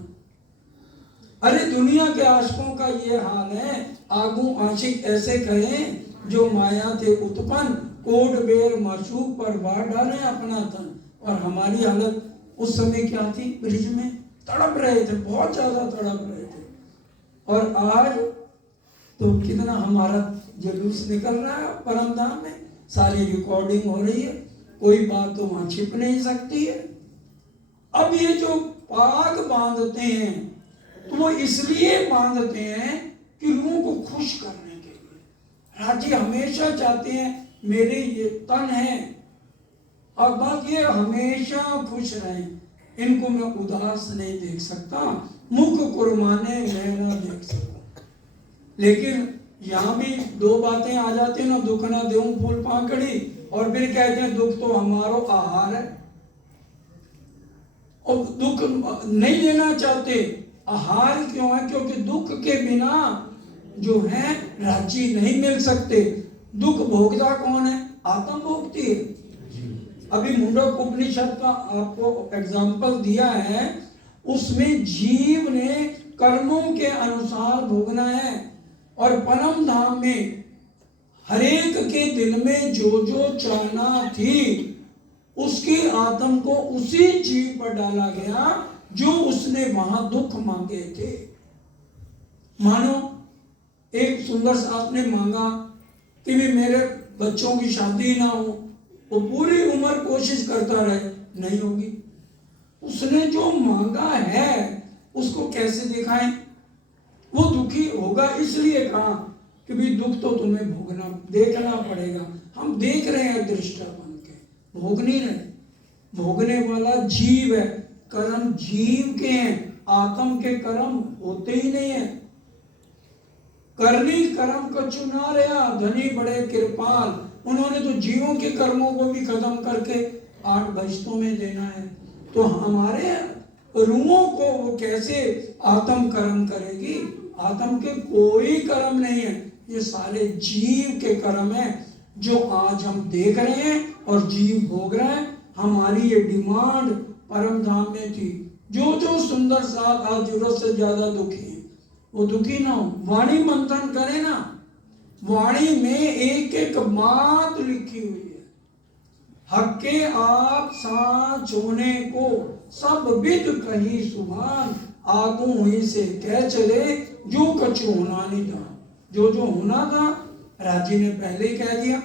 अरे दुनिया के आशिकों का ये हाल है, आगू आशिक ऐसे कहें जो माया थे उत्पन्न, कोड बेर माशूक पर बार डाले अपना तन। और हमारी हालत उस समय क्या थी? ब्रिज में तड़प रहे थे, बहुत ज्यादा तड़प रहे थे। और आज तो कितना हमारा जुलूस निकल रहा है परम धाम में, सारी रिकॉर्डिंग हो रही है, कोई बात तो वहां छिप नहीं सकती है। अब ये जो पाग बांधते हैं तो वो इसलिए बांधते हैं कि रूह को खुश करने के लिए। राज्य हमेशा चाहते हैं मेरे ये तन है और बस ये हमेशा खुश रहें, इनको मैं उदास नहीं देख सकता, मुख कुर्बाने मैं ना देख सकता। लेकिन यहाँ भी दो बातें आ जाती हैं ना, दुख ना देऊं फूल पाकड़ी, और फिर कहते हैं दुख तो हमारो आहार है। और दुख नहीं लेना चाहते, आहार क्यों है? क्योंकि दुख के बिना जो है राज्य नहीं मिल सकते। दुख भोगता कौन है? आत्म भोगती है। अभी मुंडक उपनिषद का आपको एग्जाम्पल दिया है, उसमें जीव ने कर्मों के अनुसार भोगना है। और परम धाम में हरेक के दिल में जो जो चाहना थी उसकी आत्म को उसी जीव पर डाला गया जो उसने वहां दुख मांगे थे। मानो एक सुंदर साथ ने मांगा कि भी मेरे बच्चों की शादी ना हो, वो पूरी उम्र कोशिश करता रहे, नहीं होगी। उसने जो मांगा है उसको कैसे दिखाएं? वो दुखी होगा, इसलिए कहा कि भी दुख तो तुम्हें भोगना देखना पड़ेगा। हम देख रहे हैं दृष्टा बन के, भोग नहीं रहे। भोगने वाला जीव है, कर्म जीव के हैं, आत्म के कर्म होते ही नहीं है। करनी कर्म को चुना रहा धनी बड़े कृपाल, उन्होंने तो जीवों के कर्मों को भी खत्म करके 8 बहिश्तों में देना है। तो हमारे रूहों को वो कैसे आत्म कर्म करेगी? आत्म के कोई कर्म नहीं है, ये सारे जीव के कर्म है जो आज हम देख रहे हैं और जीव भोग रहे हैं। हमारी ये डिमांड परम धाम में थी, जो जो सुंदर साथ आज जरूरत से ज्यादा दुखी है वो दुखी ना हो। वाणी मंथन करे ना, वाणी में एक एक बात लिखी हुई है। हक्के आप साच होने को सब विद कही सुभान, आगू हुई से कह चले जो कछु होना नहीं था। जो जो होना था राजी ने पहले ही कह दिया,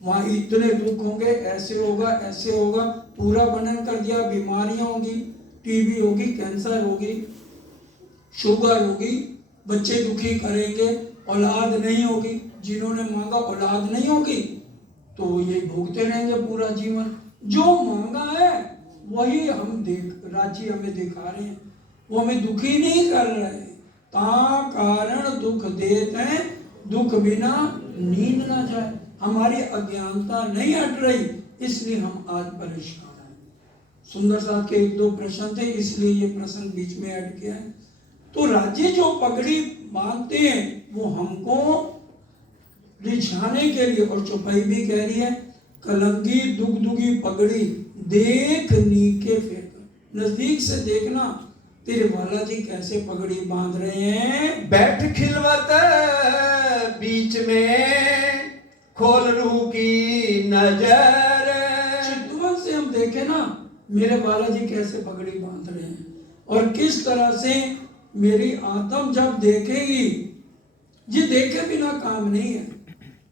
वहां इतने दुख होंगे, ऐसे होगा ऐसे होगा, पूरा वर्णन कर दिया। बीमारियां होगी, टीबी होगी, कैंसर होगी, शुगर होगी, बच्चे दुखी करेंगे, औलाद नहीं होगी, जिन्होंने मांगा औलाद नहीं होगी तो ये भोगते रहेंगे पूरा जीवन। जो मांगा है वही हम राज्य हमें दिखा रहे हैं, वो हमें दुखी नहीं कर रहे। ता कारण दुख देते हैं, दुख बिना नींद ना जाए। हमारी अज्ञानता नहीं हट रही, इसलिए हम आज परेशान हैं। सुंदर साहब के 1-2 प्रश्न थे, इसलिए ये प्रश्न बीच में ऐड किया है। तो राज्य जो पगड़ी बांधते हैं वो हमको रिझाने के लिए, और चौपाई भी कह रही है कलंगी दुगदुगी पगड़ी देख नीके फेंक, नजदीक से देखना तेरे बालाजी कैसे पगड़ी बांध रहे हैं। बैठ खिलवत बीच में खोल रूह की नजर, चितवन से हम देखे ना मेरे बालाजी कैसे पगड़ी बांध रहे हैं, और किस तरह से मेरी आत्म जब देखेगी, ये देखे बिना काम नहीं है।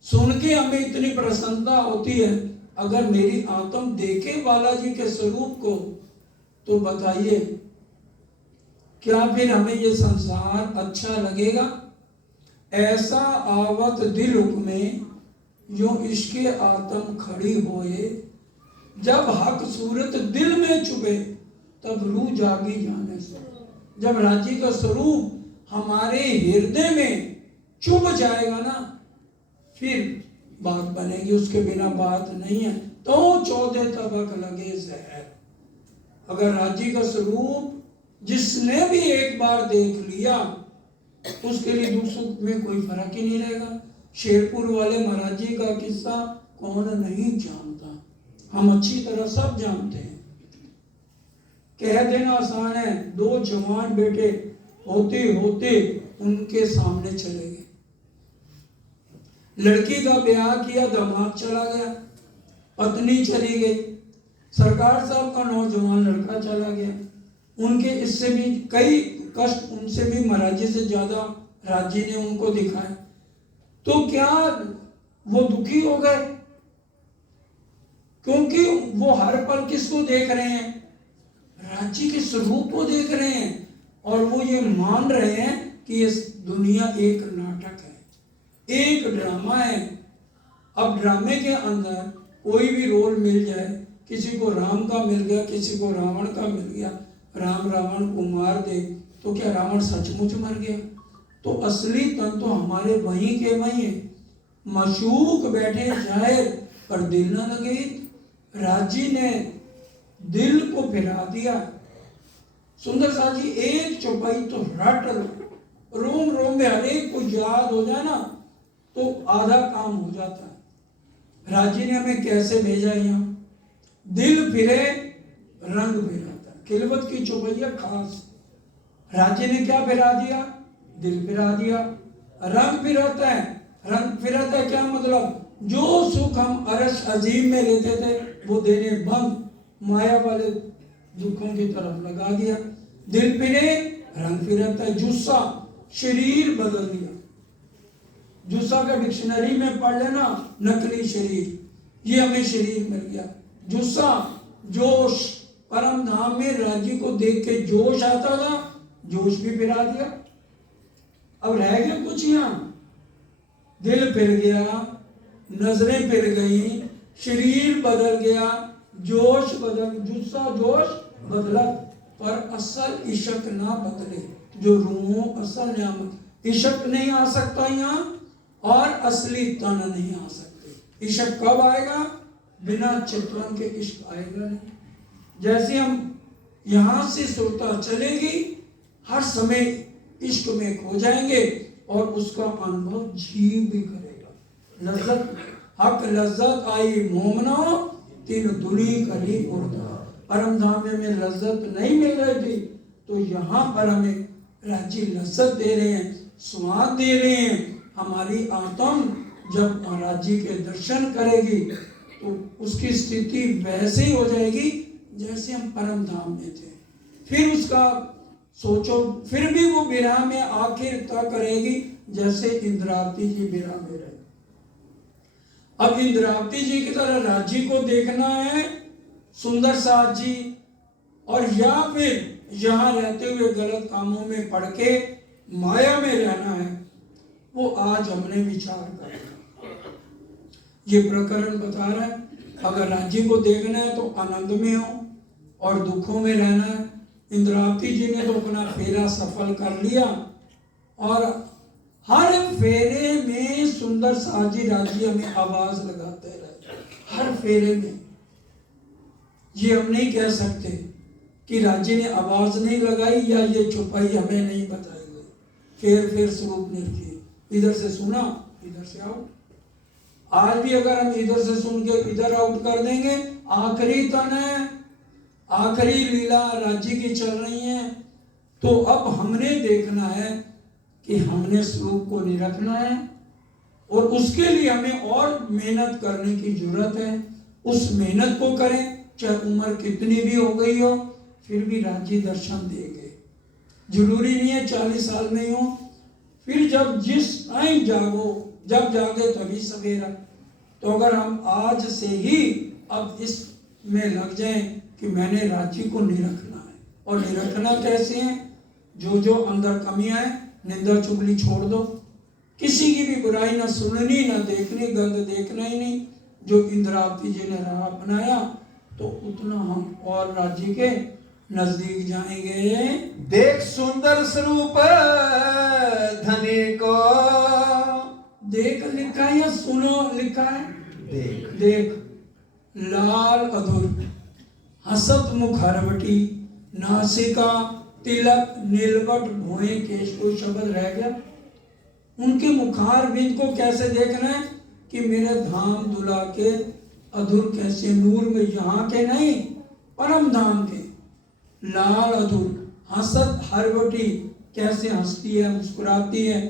सुन के हमें इतनी प्रसन्नता होती है, अगर मेरी आत्म देखे बालाजी के स्वरूप को तो बताइए क्या फिर हमें ये संसार अच्छा लगेगा? ऐसा आवत दिल में जो इसके आत्म खड़ी होए, जब हक सूरत दिल में चुभे तब रूह जागी जाने से। जब राज्य का स्वरूप हमारे हृदय में चुभ जाएगा ना, फिर बात बनेगी, उसके बिना बात नहीं है। तो 14 तबक लगे जहर। अगर राज्य का स्वरूप जिसने भी एक बार देख लिया उसके लिए दुख सुख में कोई फर्क ही नहीं रहेगा। शेरपुर वाले महाराज जी का किस्सा कौन नहीं जानता, हम अच्छी तरह सब जानते हैं। कह देना आसान है, 2 जवान बेटे होते होते उनके सामने चले गए। लड़की का ब्याह किया, दामाद चला गया, पत्नी चली गई, सरकार साहब का नौजवान लड़का चला गया। उनके इससे भी कई कष्ट, उनसे भी महाराजी से ज्यादा राजी ने उनको दिखाए। तो क्या वो दुखी हो गए? क्योंकि वो हर पल किसको देख रहे हैं? राजी के स्वरूप को देख रहे हैं, और वो ये मान रहे हैं कि ये दुनिया एक नाटक है, एक ड्रामा है। अब ड्रामे के अंदर कोई भी रोल मिल जाए, किसी को राम का मिल गया, किसी को रावण का मिल गया, राम रावण को मार दे, तो क्या रावण सचमुच मर गया? तो असली तन तो हमारे वहीं के वहीं है। मशूक बैठे शायर पर दिल न लगे। राजी ने दिल को फिरा दिया। सुंदर सा जी एक चौपाई तो रट लो, रोम रोम में हर एक को याद हो जाए ना, तो आधा काम हो जाता है। राजी ने हमें कैसे भेजा यहाँ? दिल फिरे रंग फिराता। खिलवत की चौपाइया खास। राजी ने क्या फिरा दिया? दिल फिरा दिया। रंग फिराता है। रंग फिराता है क्या मतलब? जो सुख हम अरश अजीम में लेते थे वो देने बंद, माया वाले दुखों की तरफ लगा दिया। दिल फिरे रंग फिराता है। जुस्सा शरीर बदल दिया। जुस्सा का डिक्शनरी में पढ़ लेना, नकली शरीर, ये हमें शरीर मिल गया। जुस्सा जोश, परम धाम में राजी को देख के जोश आता था, जोश भी फिरा दिया। अब रह गया कुछ यहाँ? दिल फिर गया, नजरें फिर गई, शरीर बदल गया, जोश बदल, जुस्सा जोश बदला, पर असल इश्क ना बदले। जो रूह असल नियामत, इश्क नहीं आ सकता यहाँ, और असली तन नहीं आ सकते। इश्क कब आएगा? बिना चितवन के इश्क आएगा नहीं। जैसे हम यहाँ से सुरता चलेगी, हर समय इश्क में खो जाएंगे, और उसका अनुभव जीव भी करेगा। लज्जत हक लज्जत आई मोमना, तीन दुनी करी उर्दा। परम धाम में लज्जत नहीं मिल रही थी, तो यहाँ पर हमें राजी लज्जत दे रहे हैं, स्वाद दे रहे हैं। हमारी आत्म जब राजी के दर्शन करेगी तो उसकी स्थिति वैसे ही हो जाएगी जैसे हम परम धाम में थे। फिर उसका सोचो, फिर भी वो विरह में आखिर तक रहेगी जैसे इंद्रावती जी विरह में रहे। अब इंद्रावती जी की तरह राजी को देखना है, सुंदर साथ जी, और या फिर यहाँ रहते हुए गलत कामों में पड़ के माया में रहना है, वो आज हमने विचार करना। ये प्रकरण बता रहा है, अगर राजी को देखना है तो आनंद में हो और दुखों में रहना है। इंद्रावती जी ने तो अपना फेरा सफल कर लिया, और हर फेरे में सुंदर साजी राजी हमें आवाज लगाते रहे, हर फेरे में। ये हम नहीं कह सकते कि राजी ने आवाज नहीं लगाई या ये चुपाई हमें नहीं बताई गई। फेर फेर स्वरूप निर्की, इधर से सुना इधर से आउट। आज भी अगर हम इधर से सुन के इधर आउट कर देंगे, आखिरी तन है, आखिरी लीला राजी की चल रही है। तो अब हमने देखना है कि हमने स्वरूप को निरखना है, और उसके लिए हमें और मेहनत करने की जरूरत है। उस मेहनत को करें, चाहे उम्र कितनी भी हो गई हो, फिर भी राजी दर्शन देंगे। जरूरी नहीं है 40 साल में ही हो, फिर जब जिस टाइम जागो, जब जागे तभी सवेरा। तो अगर हम आज से ही अब इस में लग जाएं कि मैंने राजी को निरखना है, और निरखना कैसे है? जो अंदर कमियां है, निंदा चुगली छोड़ दो, किसी की भी बुराई ना सुननी ना देखनी, गंद देखना ही नहीं। जो इंद्रावती जी ने राह अपनाया, तो उतना हम और राजी के नजदीक जाएंगे। देख सुंदर स्वरूप धने को, देख लिखा है या सुनो लिखा है? देख देख। लाल अधुर, हसत मुख हरवटी, नासिका तिलक नीलवट भुए केश। कोई शब्द रह गया? उनके मुखार बिंद को कैसे देखना है कि मेरे धाम दुला के अधुर कैसे, नूर में यहाँ के नहीं परम धाम के। लाल अधुर, हसत हरवटी, कैसे हंसती है, मुस्कुराती है।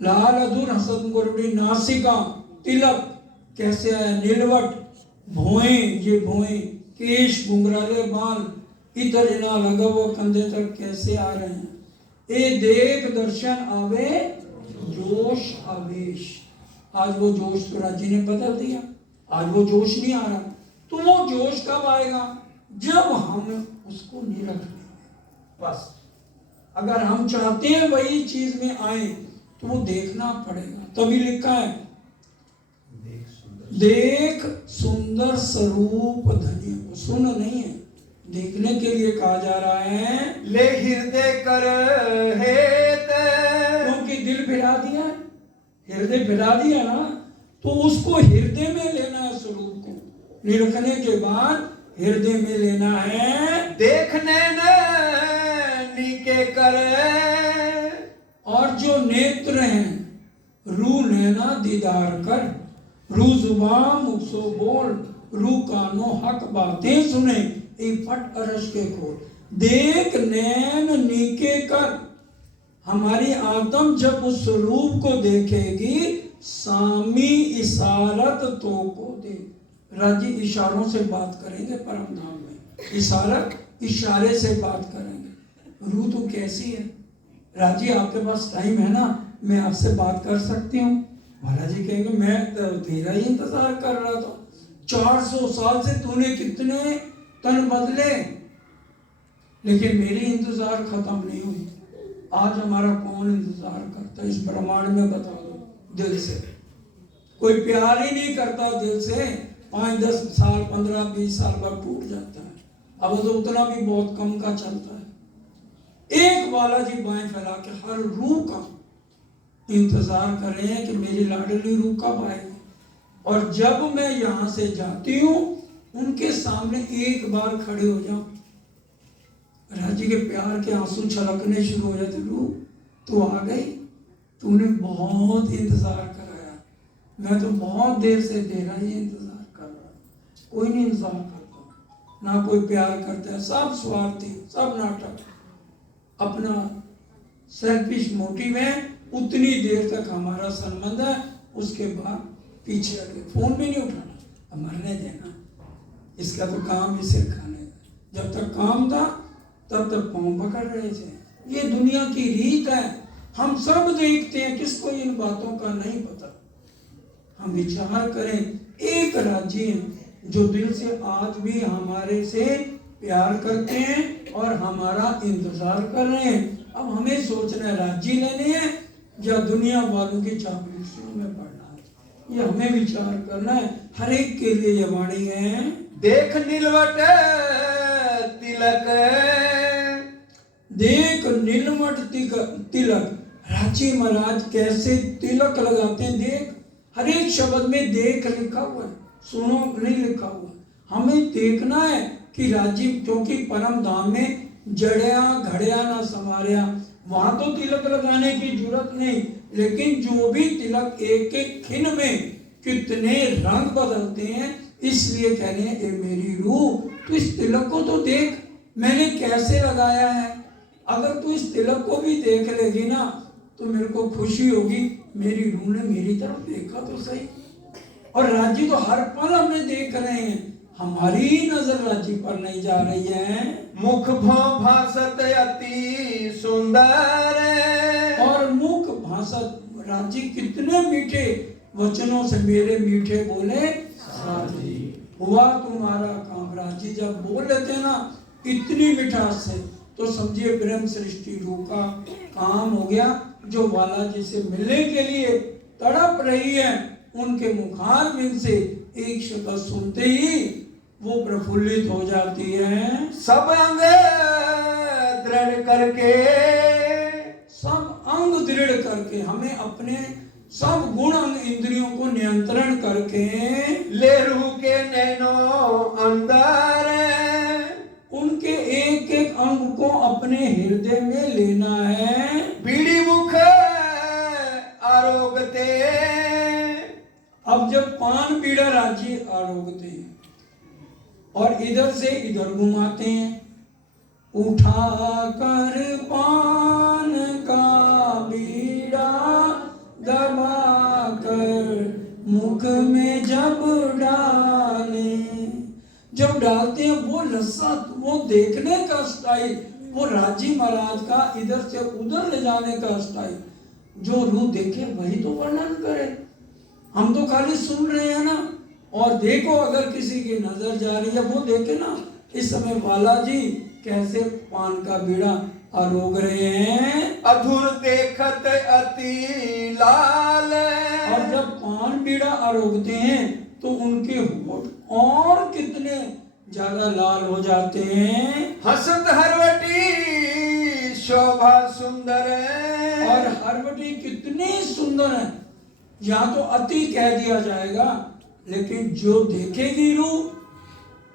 लाल अधूर हसत मुकुरुड़ी नासिका, तिलक कैसे आया, नीलवट, भौएं, ये भौएं, केश, घुंघराले बाल, इधर इना लगा वो कंधे तक कैसे आ रहे हैं। ए देख दर्शन आवे जोश आवेश। आज वो जोश तो राजी ने बदल दिया, आज वो जोश नहीं आ रहा। तो वो जोश कब आएगा, जब हम उसको नहीं रखेंगे। बस अगर हम चाहते हैं वही चीज में आए तो वो देखना पड़ेगा। तभी लिखा है देख सुंदर स्वरूप धनी को। सुन नहीं है, देखने के लिए कहा जा रहा है। ले हृदय कर हेत, क्योंकि दिल फिरा दिया, हृदय फिरा दिया ना, तो उसको हृदय में लेना है। स्वरूप को निरखने के बाद हृदय में लेना है। देखने नीके करे, और जो नेत्र हैं, रू नैना दीदार कर, रू जुबान मुख सो बोल, रू कानो हक बातें सुने, एक फट अरश के खोल। देख नैन नीके कर, हमारी आत्म जब उस रूप को देखेगी, सामी इशारत तो को दे। राजी इशारों से बात करेंगे परम धाम में, इशारत इशारे से बात करेंगे। रूह तो कैसी है राजी, आपके पास टाइम है ना, मैं आपसे बात कर सकती हूँ। महाराज जी कहेंगे मैं तो तेरा ही इंतजार कर रहा था, 400 साल से तूने कितने तन बदले, लेकिन मेरी इंतजार खत्म नहीं हुई। आज हमारा कौन इंतजार करता है इस ब्रह्मांड में, बता दो। दिल से कोई प्यार ही नहीं करता, दिल से 5-10 साल 15-20 साल बाद टूट जाता है। अब तो उतना भी बहुत कम का चलता है। एक बालाजी बाएं फैला के हर रूह का इंतजार कर रहे हैं कि मेरी लाडली रूह कब आएगी। और जब मैं यहां से जाती हूं, उनके सामने एक बार खड़े हो जाऊं, राजी के प्यार के आंसू छलकने शुरू हो जाते। रूह तू आ गई, तूने बहुत इंतजार कराया, मैं तो बहुत देर से तेरा ही इंतजार कर रहा। कोई नहीं इंतजार करता, ना कोई प्यार करता है, सब स्वार्थी, सब नाटक, अपना सेल्फिश मोटिव है। उतनी देर तक हमारा संबंध है, उसके बाद पीछे आगे फोन भी नहीं उठाना, अब मरने देना, इसका तो काम ही सिर खाने का। जब तक काम था तब तक पाँव पकड़ रहे थे। ये दुनिया की रीत है, हम सब देखते हैं, किसको इन बातों का नहीं पता। हम विचार करें, एक राज्य है जो दिल से आज भी हमारे से प्यार करते हैं और हमारा इंतजार कर रहे हैं। अब हमें सोचना है राज्य लेने हैं या दुनिया वालों की चापलूसियों में पड़ना है, ये हमें विचार करना है। हर एक के लिए ये वाणी है। देख नीलवट तिलक, देख नीलवट तिलक, राजी महाराज कैसे तिलक लगाते हैं। देख, हर एक शब्द में देख लिखा हुआ है, सुनो नहीं लिखा हुआ। हमें देखना है कि राजीव, क्योंकि परम धाम में जड़िया घड़िया ना समारिया, वहां तो तिलक लगाने की जरूरत नहीं, लेकिन जो भी तिलक एक एक खिन में कितने रंग बदलते हैं। इसलिए कह रहे हैं, ए मेरी रूह, तू इस तिलक को तो देख, मैंने कैसे लगाया है। अगर तू इस तिलक को भी देख लेगी ना, तो मेरे को खुशी होगी, मेरी रूह ने मेरी तरफ देखा तो सही। और राज्य को हर पल हमें देख रहे हैं, हमारी नजर राज्य पर नहीं जा रही है। मुख भासत अति सुंदर, और मुख भाषत, राज्य कितने मीठे वचनों से मेरे मीठे बोले साथी। हुआ तुम्हारा काम। राज्य जब बोल लेते ना इतनी मिठास से, तो समझिए ब्रह्म सृष्टि रूह का काम हो गया। जो बालाजी से मिलने के लिए तड़प रही है, उनके मुखार बिन से एक शब्द सुनते ही वो प्रफुल्लित हो जाती है। सब अंग दृढ़ करके, सब अंग दृढ़ करके, हमें अपने सब गुण अंग इंद्रियों को नियंत्रण करके, ले रूह के नैनो अंदर, उनके एक एक अंग को अपने हृदय में लेना है। बीड़ी मुख आरोगते, अब जब पान बीड़ा राज्य आरोगते हैं और इधर से इधर घुमाते हैं, उठा कर पान रसद, वो देखने का स्टाइल, वो राजी महाराज का इधर से उधर ले जाने का स्टाइल, जो रूह देखे वही तो वर्णन करे। हम तो खाली सुन रहे हैं ना। और देखो अगर किसी की नजर जा रही है वो देखे ना, इस समय बालाजी कैसे पान का बीड़ा आरोग रहे हैं। अधुर देखत अति लाल। और जब पान बीड़ा आरोगते हैं तो उनके होठ और कितने ज्यादा लाल हो जाते हैं। हसत हरवटी शोभा सुंदर। और हरवटी कितनी सुंदर है। यहाँ तो अति कह दिया जाएगा, लेकिन जो देखेगी रूह,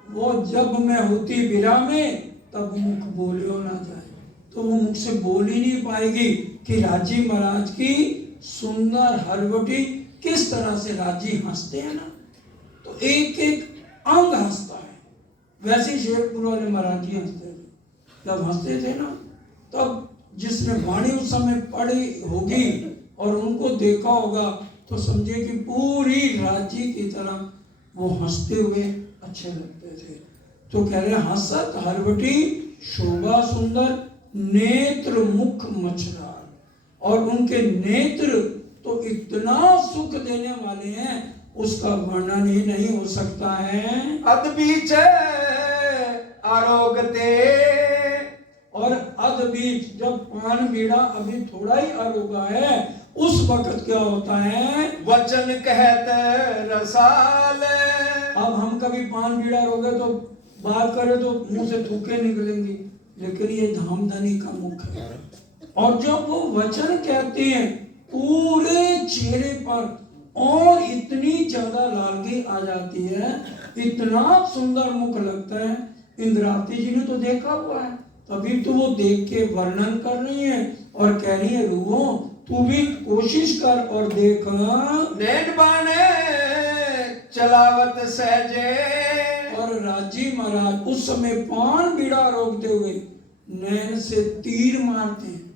वो जब मैं होती विरा में तब मुख बोलियो ना जाए, तो वो मुख से बोल ही नहीं पाएगी कि राजी महाराज की सुंदर हरवटी किस तरह से राजी हंसते हैं ना, तो एक एक अंग हंसता है। वैसे ही शेरपुर वाले मराठी हंसते थे, जब हंसते थे ना, तब जिसने वाणी उस समय पढ़ी होगी और उनको देखा होगा तो समझे कि पूरी राज्य की तरह वो हंसते हुए अच्छे लगते थे। तो कह रहे हंसत हरवटी शोभा सुंदर, नेत्र मुख मछरार, और उनके नेत्र तो इतना सुख देने वाले हैं, उसका वर्णन ही नहीं हो सकता है। अद बीच आरोगते। और अध बीच जब पान बीड़ा अभी थोड़ा ही आरोगा है, उस वक्त क्या होता है, वचन कहत रसाल। अब हम कभी पान बीड़ा रोगे तो बात करें तो मुंह से थूके निकलेंगी, लेकिन ये धामधनी का मुख है। और जब वो वचन कहते हैं पूरे चेहरे पर और इतनी ज्यादा लालगी आ जाती है, इतना सुंदर मुख लगता है। इंद्रावती जी ने तो देखा हुआ है, तभी तो वो देख के वर्णन कर रही है और कह रही है रूहो तू भी कोशिश कर और देख। नैन बाणे चलावत सहजे। और राजी महाराज उस समय पान बीड़ा रोकते हुए नैन से तीर मारते हैं।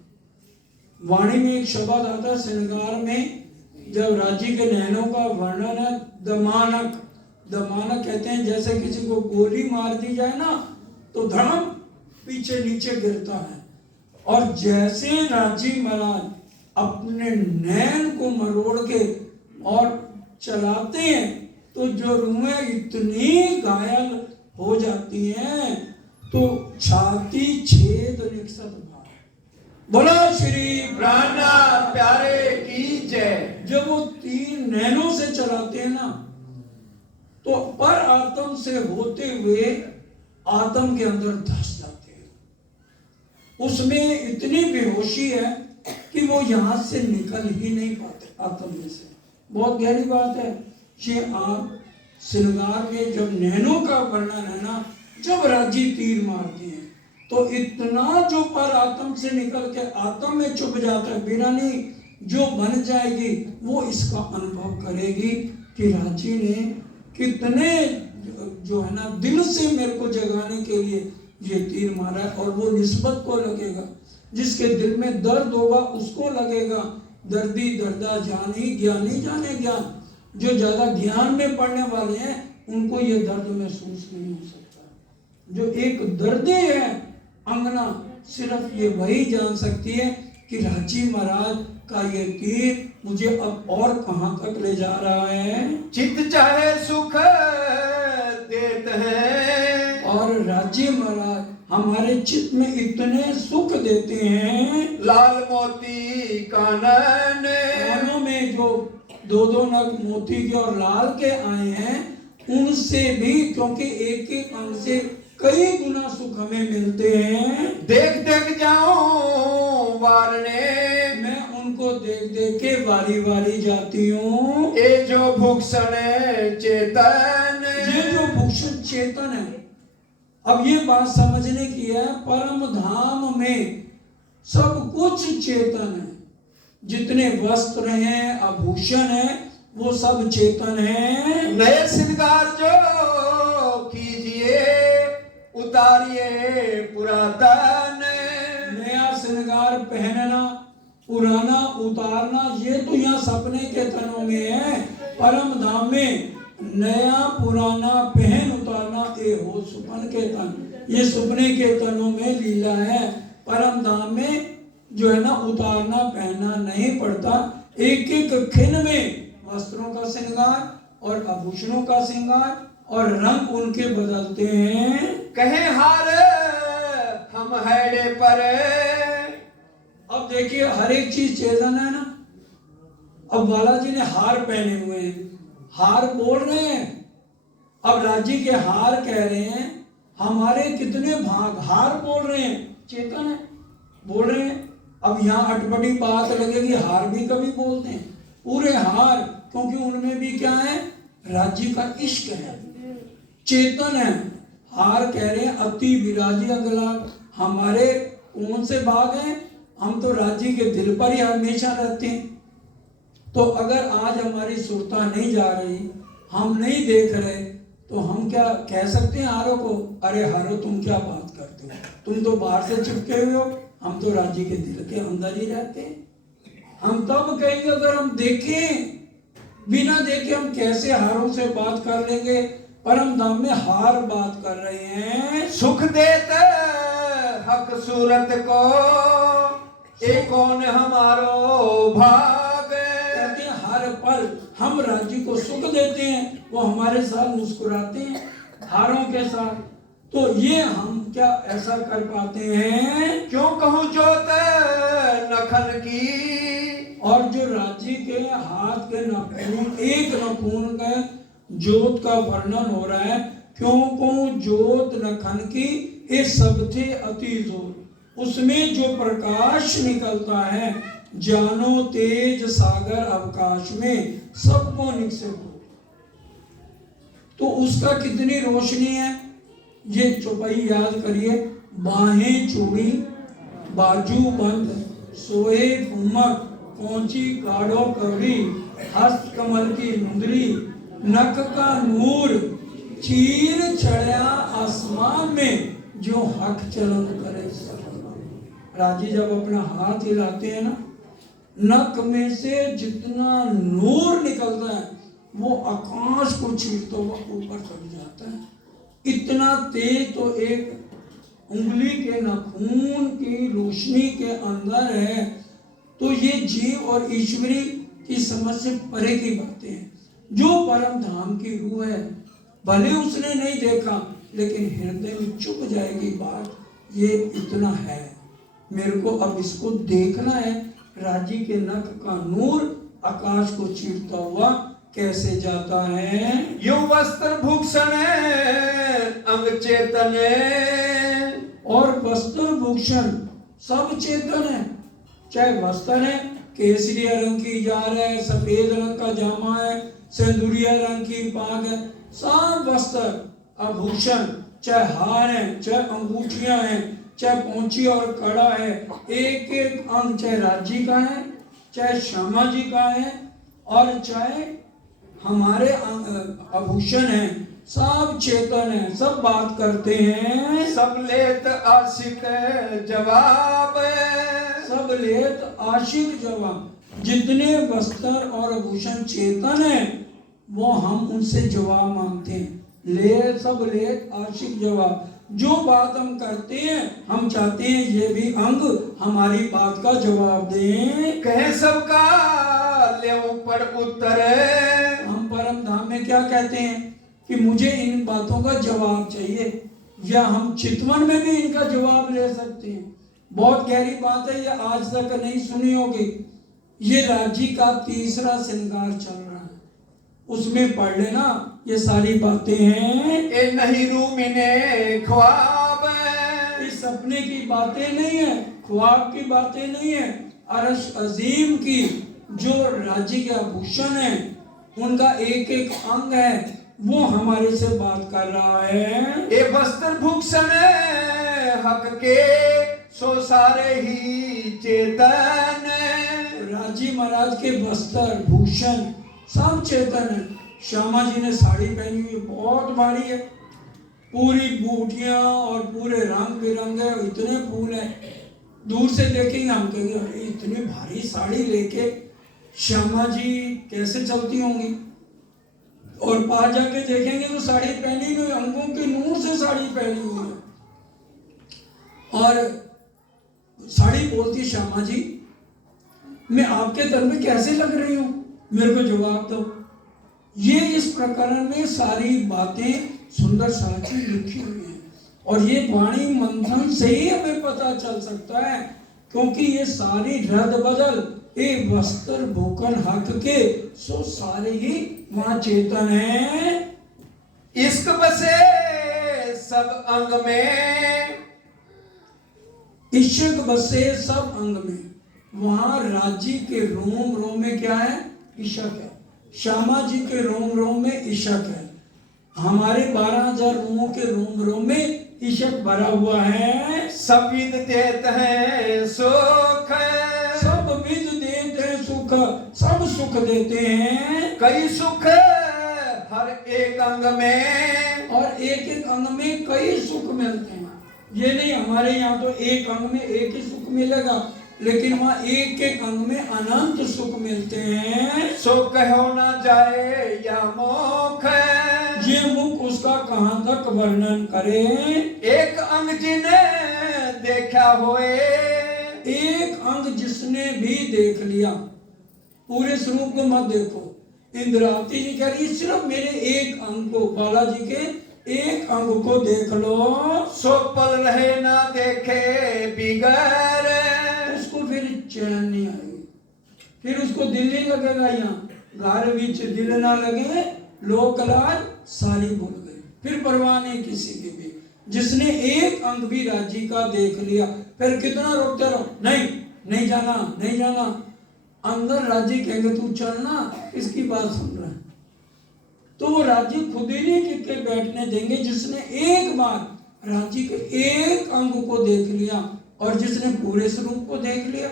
वाणी में एक शब्द आता है श्रृंगार में, जब राजी के नैनों का वर्णन है दमानक। दमानक कहते हैं जैसे किसी को गोली मार दी जाए ना तो धड़म पीछे नीचे गिरता है। और जैसे राजी महाराज अपने नैन को मरोड़ के और चलाते हैं तो जो रूहें इतनी घायल हो जाती हैं तो छाती छेद निकसत भाव। बोला श्री प्राणा प्यारे की जय। जब वो तीर नैनों से चलाते हैं ना तो पर आत्म से होते हुए आत्म के अंदर धस जाते हैं। उसमें इतनी बेहोशी है कि वो यहां से निकल ही नहीं पाते आत्म में से। बहुत गहरी बात है ये। आप श्रृंगार में जब नैनों का वर्णन है ना, जब राजी तीर मारते हैं तो इतना जो पर आत्म से निकल के आत्म में छुप जाता है, बिरानी जो बन जाएगी वो इसका अनुभव करेगी कि राजी ने कितने जो है ना दिल से मेरे को जगाने के लिए ये तीर मारा है। और वो निस्बत को लगेगा, जिसके दिल में दर्द होगा उसको लगेगा। दर्दी दर्दा जानी ज्ञानी जाने ज्ञान। जो ज्यादा ज्ञान में पढ़ने वाले हैं उनको ये दर्द महसूस नहीं हो सकता। जो एक दर्दी है अंगना, सिर्फ ये वही जान सकती है कि राजी महाराज का ये तीर मुझे अब और कहां तक ले जा रहा है। चित चाहे सुख देत है। और राजी महाराज हमारे चित्त में इतने सुख देते हैं। लाल मोती कानन। कानों में जो दो दो नग मोती के और लाल के आए हैं उनसे भी, क्योंकि एक एक अंग से कई गुना सुख हमें मिलते हैं। देख देख जाऊं वारने। मैं उनको देख देख के बारी बारी जाती हूँ। ये जो भूषण चेतन। ये जो भूषण चेतन है, अब ये बात समझने की है, परम धाम में सब कुछ चेतन है। जितने वस्त्र हैं आभूषण हैं वो सब चेतन हैं। नए श्रृंगार जो कीजिए उतारिए पुरातन। नया श्रृंगार पहनना पुराना उतारना ये तो यहाँ सपने के तनों में है। परम धाम में नया पुराना पहन उतारना ते हो सुपन के तन। ये सुपने के तनों में लीला है। परम धाम में जो है ना उतारना पहनना नहीं पड़ता। एक एक खिन में वस्त्रों का श्रृंगार और आभूषणों का श्रृंगार और रंग उनके बदलते हैं। कहे हार हम हैडे पर। अब देखिए हर एक चीज चेतन है ना। अब बालाजी ने हार पहने हुए हैं, हार बोल रहे हैं। अब राजी के हार कह रहे हैं, हमारे कितने भाग, हार बोल रहे हैं, चेतन है बोल रहे हैं। अब यहाँ अटपटी बात लगेगी, हार भी कभी बोलते हैं, पूरे हार, क्योंकि उनमें भी क्या है, राज्य का इश्क है, चेतन है। हार कह रहे हैं अति विराजी अगला, हमारे कौन से भाग हैं, हम तो राज्य के दिल पर ही हमेशा रहते हैं। तो अगर आज हमारी सुरता नहीं जा रही, हम नहीं देख रहे, तो हम क्या कह सकते हैं हारों को, अरे हारो तुम क्या बात करते हो, तुम तो बाहर से चिपके हुए हो, हम तो राज्य के दिल के अंदर ही रहते हैं। हम तब कहेंगे अगर हम देखें, बिना देखे हम कैसे हारों से बात कर लेंगे। परम धाम में हार बात कर रहे हैं। सुख देते हक सूरत को, ए कौन हमारो भाग। कहते हैं हर पल हम राज्य को सुख देते हैं, वो हमारे साथ मुस्कुराते हैं हारों के साथ। तो ये हम क्या ऐसा कर पाते हैं? क्यों कहूँ जोत नखन की। और जो राज्य के हाथ के नखून, एक नखून का जोत का वर्णन हो रहा है, क्यों कहूँ जोत नखन की, ये सब थे अति जोर, उसमें जो प्रकाश निकलता है, जानो तेज सागर अवकाश में सबको निक्षेप हो। तो उसका कितनी रोशनी है, ये चौपाई याद करिए। बाहें चूड़ी, बाजू बंद, सोए फुमक, पहुंची गाढ़ो कवड़ी, हस्त कमल की मुंदरी, नक का नूर, चीर चढ़या आसमान में, जो हक चलन करे सफल। राजी जब अपना हाथ हिलाते हैं ना, नक में से जितना नूर निकलता है वो आकाश को चीरता हुआ ऊपर चढ़ जाता है। इतना तेज तो एक उंगली के नाखून की रोशनी के अंदर है। तो ये जीव और ईश्वरी की समझ से परे की बातें हैं। जो परम धाम की रूह है, भले उसने नहीं देखा, लेकिन हृदय में चुप जाएगी बात, ये इतना है, मेरे को अब इसको देखना है। राजी के नख का नूर आकाश को चीरता हुआ कैसे जाता है। यु वस्त्र भूषण अंग चेतन, और वस्त्र भूषण सब चेतन है। चाहे वस्त्र है, केसरी रंग की जार है, सफेद रंग का जामा है, सिंदूरिया रंग की पाग है, सब वस्त्र आभूषण, चाहे हार है, चाहे अंगूठियां हैं, चाहे पहुंची और कड़ा है, एक एक अंग चाहे राज्य का है, चाहे श्यामा जी का है, और चाहे हमारे आभूषण हैं, सब चेतन है, सब बात करते हैं। सब लेत आशिक जवाब, सब लेत आशिक जवाब। जितने वस्त्र और आभूषण चेतन है, वो हम उनसे जवाब मांगते हैं। ले सब लेत आशिक जवाब। जो बात हम करते हैं, हम चाहते हैं ये भी अंग हमारी बात का जवाब दें। कहे सबका ले ऊपर उत्तर। हम परम धाम में क्या कहते हैं कि मुझे इन बातों का जवाब चाहिए, या हम चितवन में भी इनका जवाब ले सकते हैं। बहुत गहरी बात है, ये आज तक नहीं सुनी होगी। ये राज्य का तीसरा श्रृंगार चल रहा है, उसमें पढ़ लेना, ये सारी बातें हैं। ए नहीं रूमिने ख्वाब, इस सपने की बातें नहीं है, ख्वाब की बातें नहीं है, अरश अजीम की जो राज्य के आभूषण है, उनका एक एक अंग है, वो हमारे से बात कर रहा है। ए वस्त्र भूषण हक के सो सारे ही चेतन। राजी महाराज के वस्त्र भूषण सब चेतन है। श्यामा जी ने साड़ी पहनी हुई, बहुत भारी है, पूरी बूटियां और पूरे रंग बिरंगे, इतने फूल हैं, दूर से देखेंगे हम कहेंगे अरे इतनी भारी साड़ी लेके श्यामा जी कैसे चलती होंगी। और पास जाके देखेंगे तो साड़ी पहनी हुई, अंगों के नूर से साड़ी पहनी हुई है। और साड़ी बोलती, श्यामा जी मैं आपके तन में कैसे लग रही हूं, मेरे को जवाब दो। ये इस प्रकरण में सारी बातें सुंदर साची लिखी हुई हैं, और ये वाणी मंथन से ही हमें पता चल सकता है, क्योंकि ये सारी रद बदल ये वस्त्र भूखन हक के सो सारे ही वहां चेतन है। इश्क बसे सब अंग में, इश्क बसे सब अंग में। वहां राजी के रोम रोम में क्या है, इशक है। श्यामा जी के रोम रोम में इशक है। हमारे 12,000 रोमों के रोम रोम में इशक भरा हुआ है। सब विद देत है सुख, सब विद देते हैं सुख, सब सुख देते हैं। कई सुख हर एक अंग में, और एक एक अंग में कई सुख मिलते हैं। ये नहीं हमारे यहाँ तो एक अंग में एक ही सुख मिलेगा, लेकिन वहाँ एक एक अंग में अनंत सुख मिलते हैं। सो कहो ना जाए या मुख, ये मुख उसका कहाँ तक वर्णन करे। एक अंग जिने देखा होए, एक अंग जिसने भी देख लिया, पूरे स्वरूप को मत देखो। इंद्रावती जी कह रही सिर्फ मेरे एक अंग को, बालाजी के एक अंग को देख लो। सो पल रहे ना देखे बिगर, उसको फिर चैन नहीं आएगी, फिर उसको दिल नहीं लगेगा। यहाँ घर बीच दिल ना लगे, लोक लाज सारी भूल गए, फिर परवाह नहीं किसी की भी। जिसने एक अंग भी राजी का देख लिया, फिर कितना रोकते रहो, नहीं नहीं जाना, नहीं जाना। अंदर राजी कहेंगे तू चलना, किसकी बात सुन रहा है। तो वो राजी खुद ही नहीं टिक के बैठने देंगे। जिसने एक बार राजी के एक अंग को देख लिया और जिसने पूरे स्वरूप को देख लिया,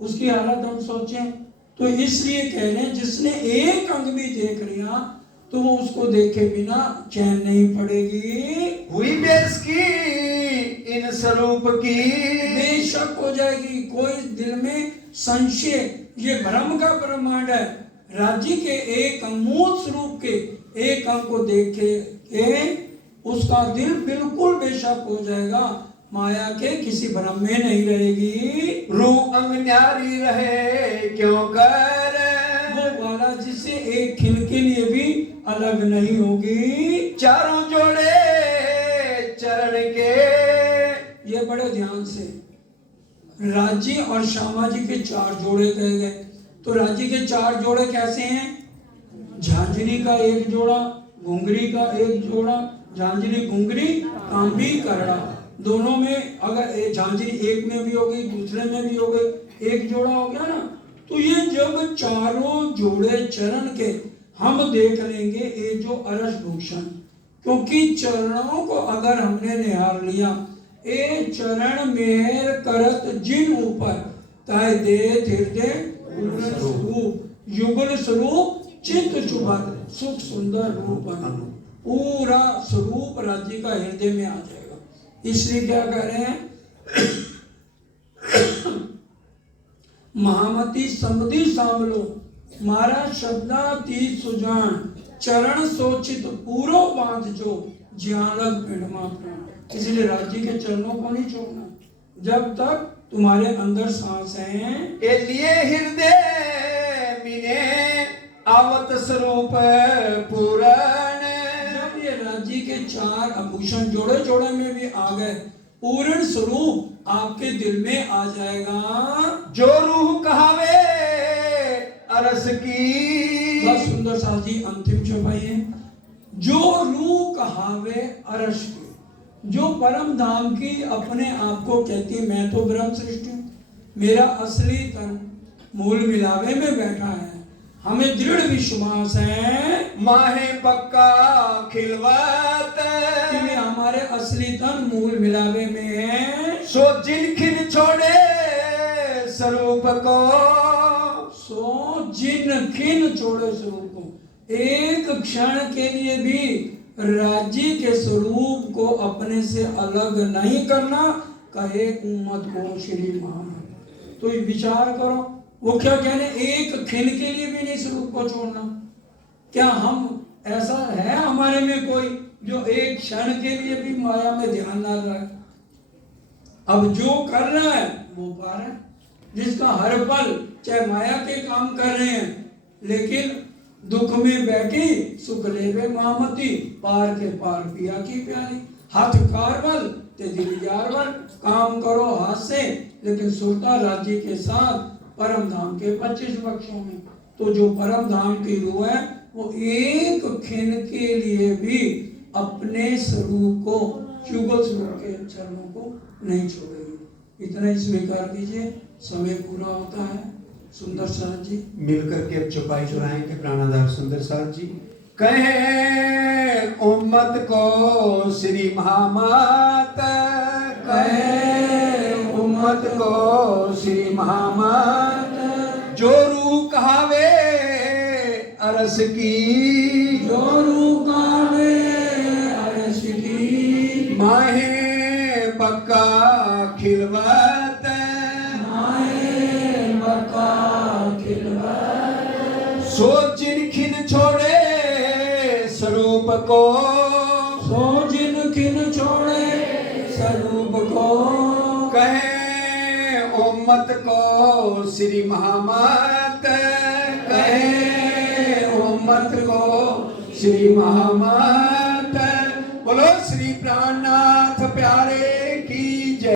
उसकी हालत हम सोचें। तो इसलिए कह रहे हैं जिसने एक अंग भी देख लिया तो वो उसको देखे बिना चैन नहीं पड़ेगी। हुई बेस की इन स्वरूप की, बेशक हो जाएगी। कोई दिल में संशय, ये भ्रम का ब्रह्मांड है। राज्य के एक मूल स्वरूप के एक अंग को देखे उसका दिल बिल्कुल बेशक हो जाएगा, माया के किसी भ्रम में नहीं रहेगी। रूह अंग न्यारी रहे क्यों कर, वो बालाजी से एक खिन के लिए भी अलग नहीं होगी। चारों जोड़े चरण के, ये बड़े ध्यान से, राजी और श्यामा जी के 4 जोड़े कहे गए। तो राजी के 4 जोड़े कैसे हैं? झांझरी का एक जोड़ा, घुंगरी का एक जोड़ा, झांझरी घुंगरी कांबी करड़ा, दोनों में अगर झांझरी एक में भी हो गई, दूसरे में भी हो गई, एक जोड़ा हो गया ना। तो ये जब चारों जोड़े चरण के हम देख लेंगे, ये जो अरस भूषण, क्योंकि चरणों को अगर हमने निहार लिया, ए चरण मेहर करत जिन ऊपर, ताय दे हृदय स्वरूप, युगल स्वरूप चित्त चुभत सुख सुंदर रूप, पूरा स्वरूप राज्य का हृदय में आ जाएगा। इसलिए क्या कह रहे हैं, महामती समधि सामलो मारा शब्दातीत सुजान, चरण सोचित पूरो बांध जो ज्ञान लग पिंडमा प्राण। इसलिए राज्य के चरणों को नहीं छोड़ना जब तक तुम्हारे अंदर सांस है। ए लिए हृदय मिने आवत स्वरूप पूरण, जब ये राज्य के 4 आभूषण जोड़े जोड़े में भी आ गए, पूर्ण स्वरूप आपके दिल में आ जाएगा। जो रूह कहावे अरस की, बस सुंदर सा जी अंतिम चौपाई है। जो रूह कहावे अरस की, जो परम धाम की अपने आप को कहती है मैं तो ब्रह्म सृष्टि हूँ, मेरा असली तन मूल मिलावे में बैठा है, हमें दृढ़ विश्वास है। माहे पक्का खिलवत, कि हमारे असली तन मूल मिलावे में है। सो जिन खिन छोड़े स्वरूप को, सो जिन खिन छोड़े स्वरूप को, एक क्षण के लिए भी राज्य के स्वरूप को अपने से अलग नहीं करना, कहे उम्मत को श्री महान। तो विचार करो, वो क्या कहने, एक खिन के लिए भी नहीं स्वरूप को छोड़ना। क्या हम ऐसा है हमारे में कोई जो एक क्षण के लिए भी माया में ध्यान ना रहे? अब जो कर रहा है वो पा रहा है, जिसका हर पल चाहे माया के काम कर रहे हैं, लेकिन दुख में बैठी सुख लेवे मामती, पार के पार पिया की प्यारी। हाथ कारवल ते दिल जारवल, काम करो हाथ से लेकिन सुरता राज्य के साथ परम धाम के 25 वृक्षों में। तो जो परम धाम की रूह है वो एक क्षण के लिए भी अपने स्वरूप को, युगल स्वरूप के चरणों को नहीं छोड़ेगी। इतना ही स्वीकार कीजिए। समय पूरा होता है। सुंदर साथ जी मिलकर के अब चौपाई चुराएंगे प्राणाधार सुंदर साथ जी। कहे उम्मत को श्री महामात, कहे उम्मत को श्री महामात, जो रू कहावे अरस की, जो रू कहावे अरस की, माहे बक्का खिलवत, माहे बक्का खिलवत, सो जिन खिन छोड़े स्वरूप को, सो जिन खिन छोड़े स्वरूप को, कहे उम्मत को श्री महामात, कहे उम्मत को श्री महामात। बोलो श्री प्राणनाथ प्यारे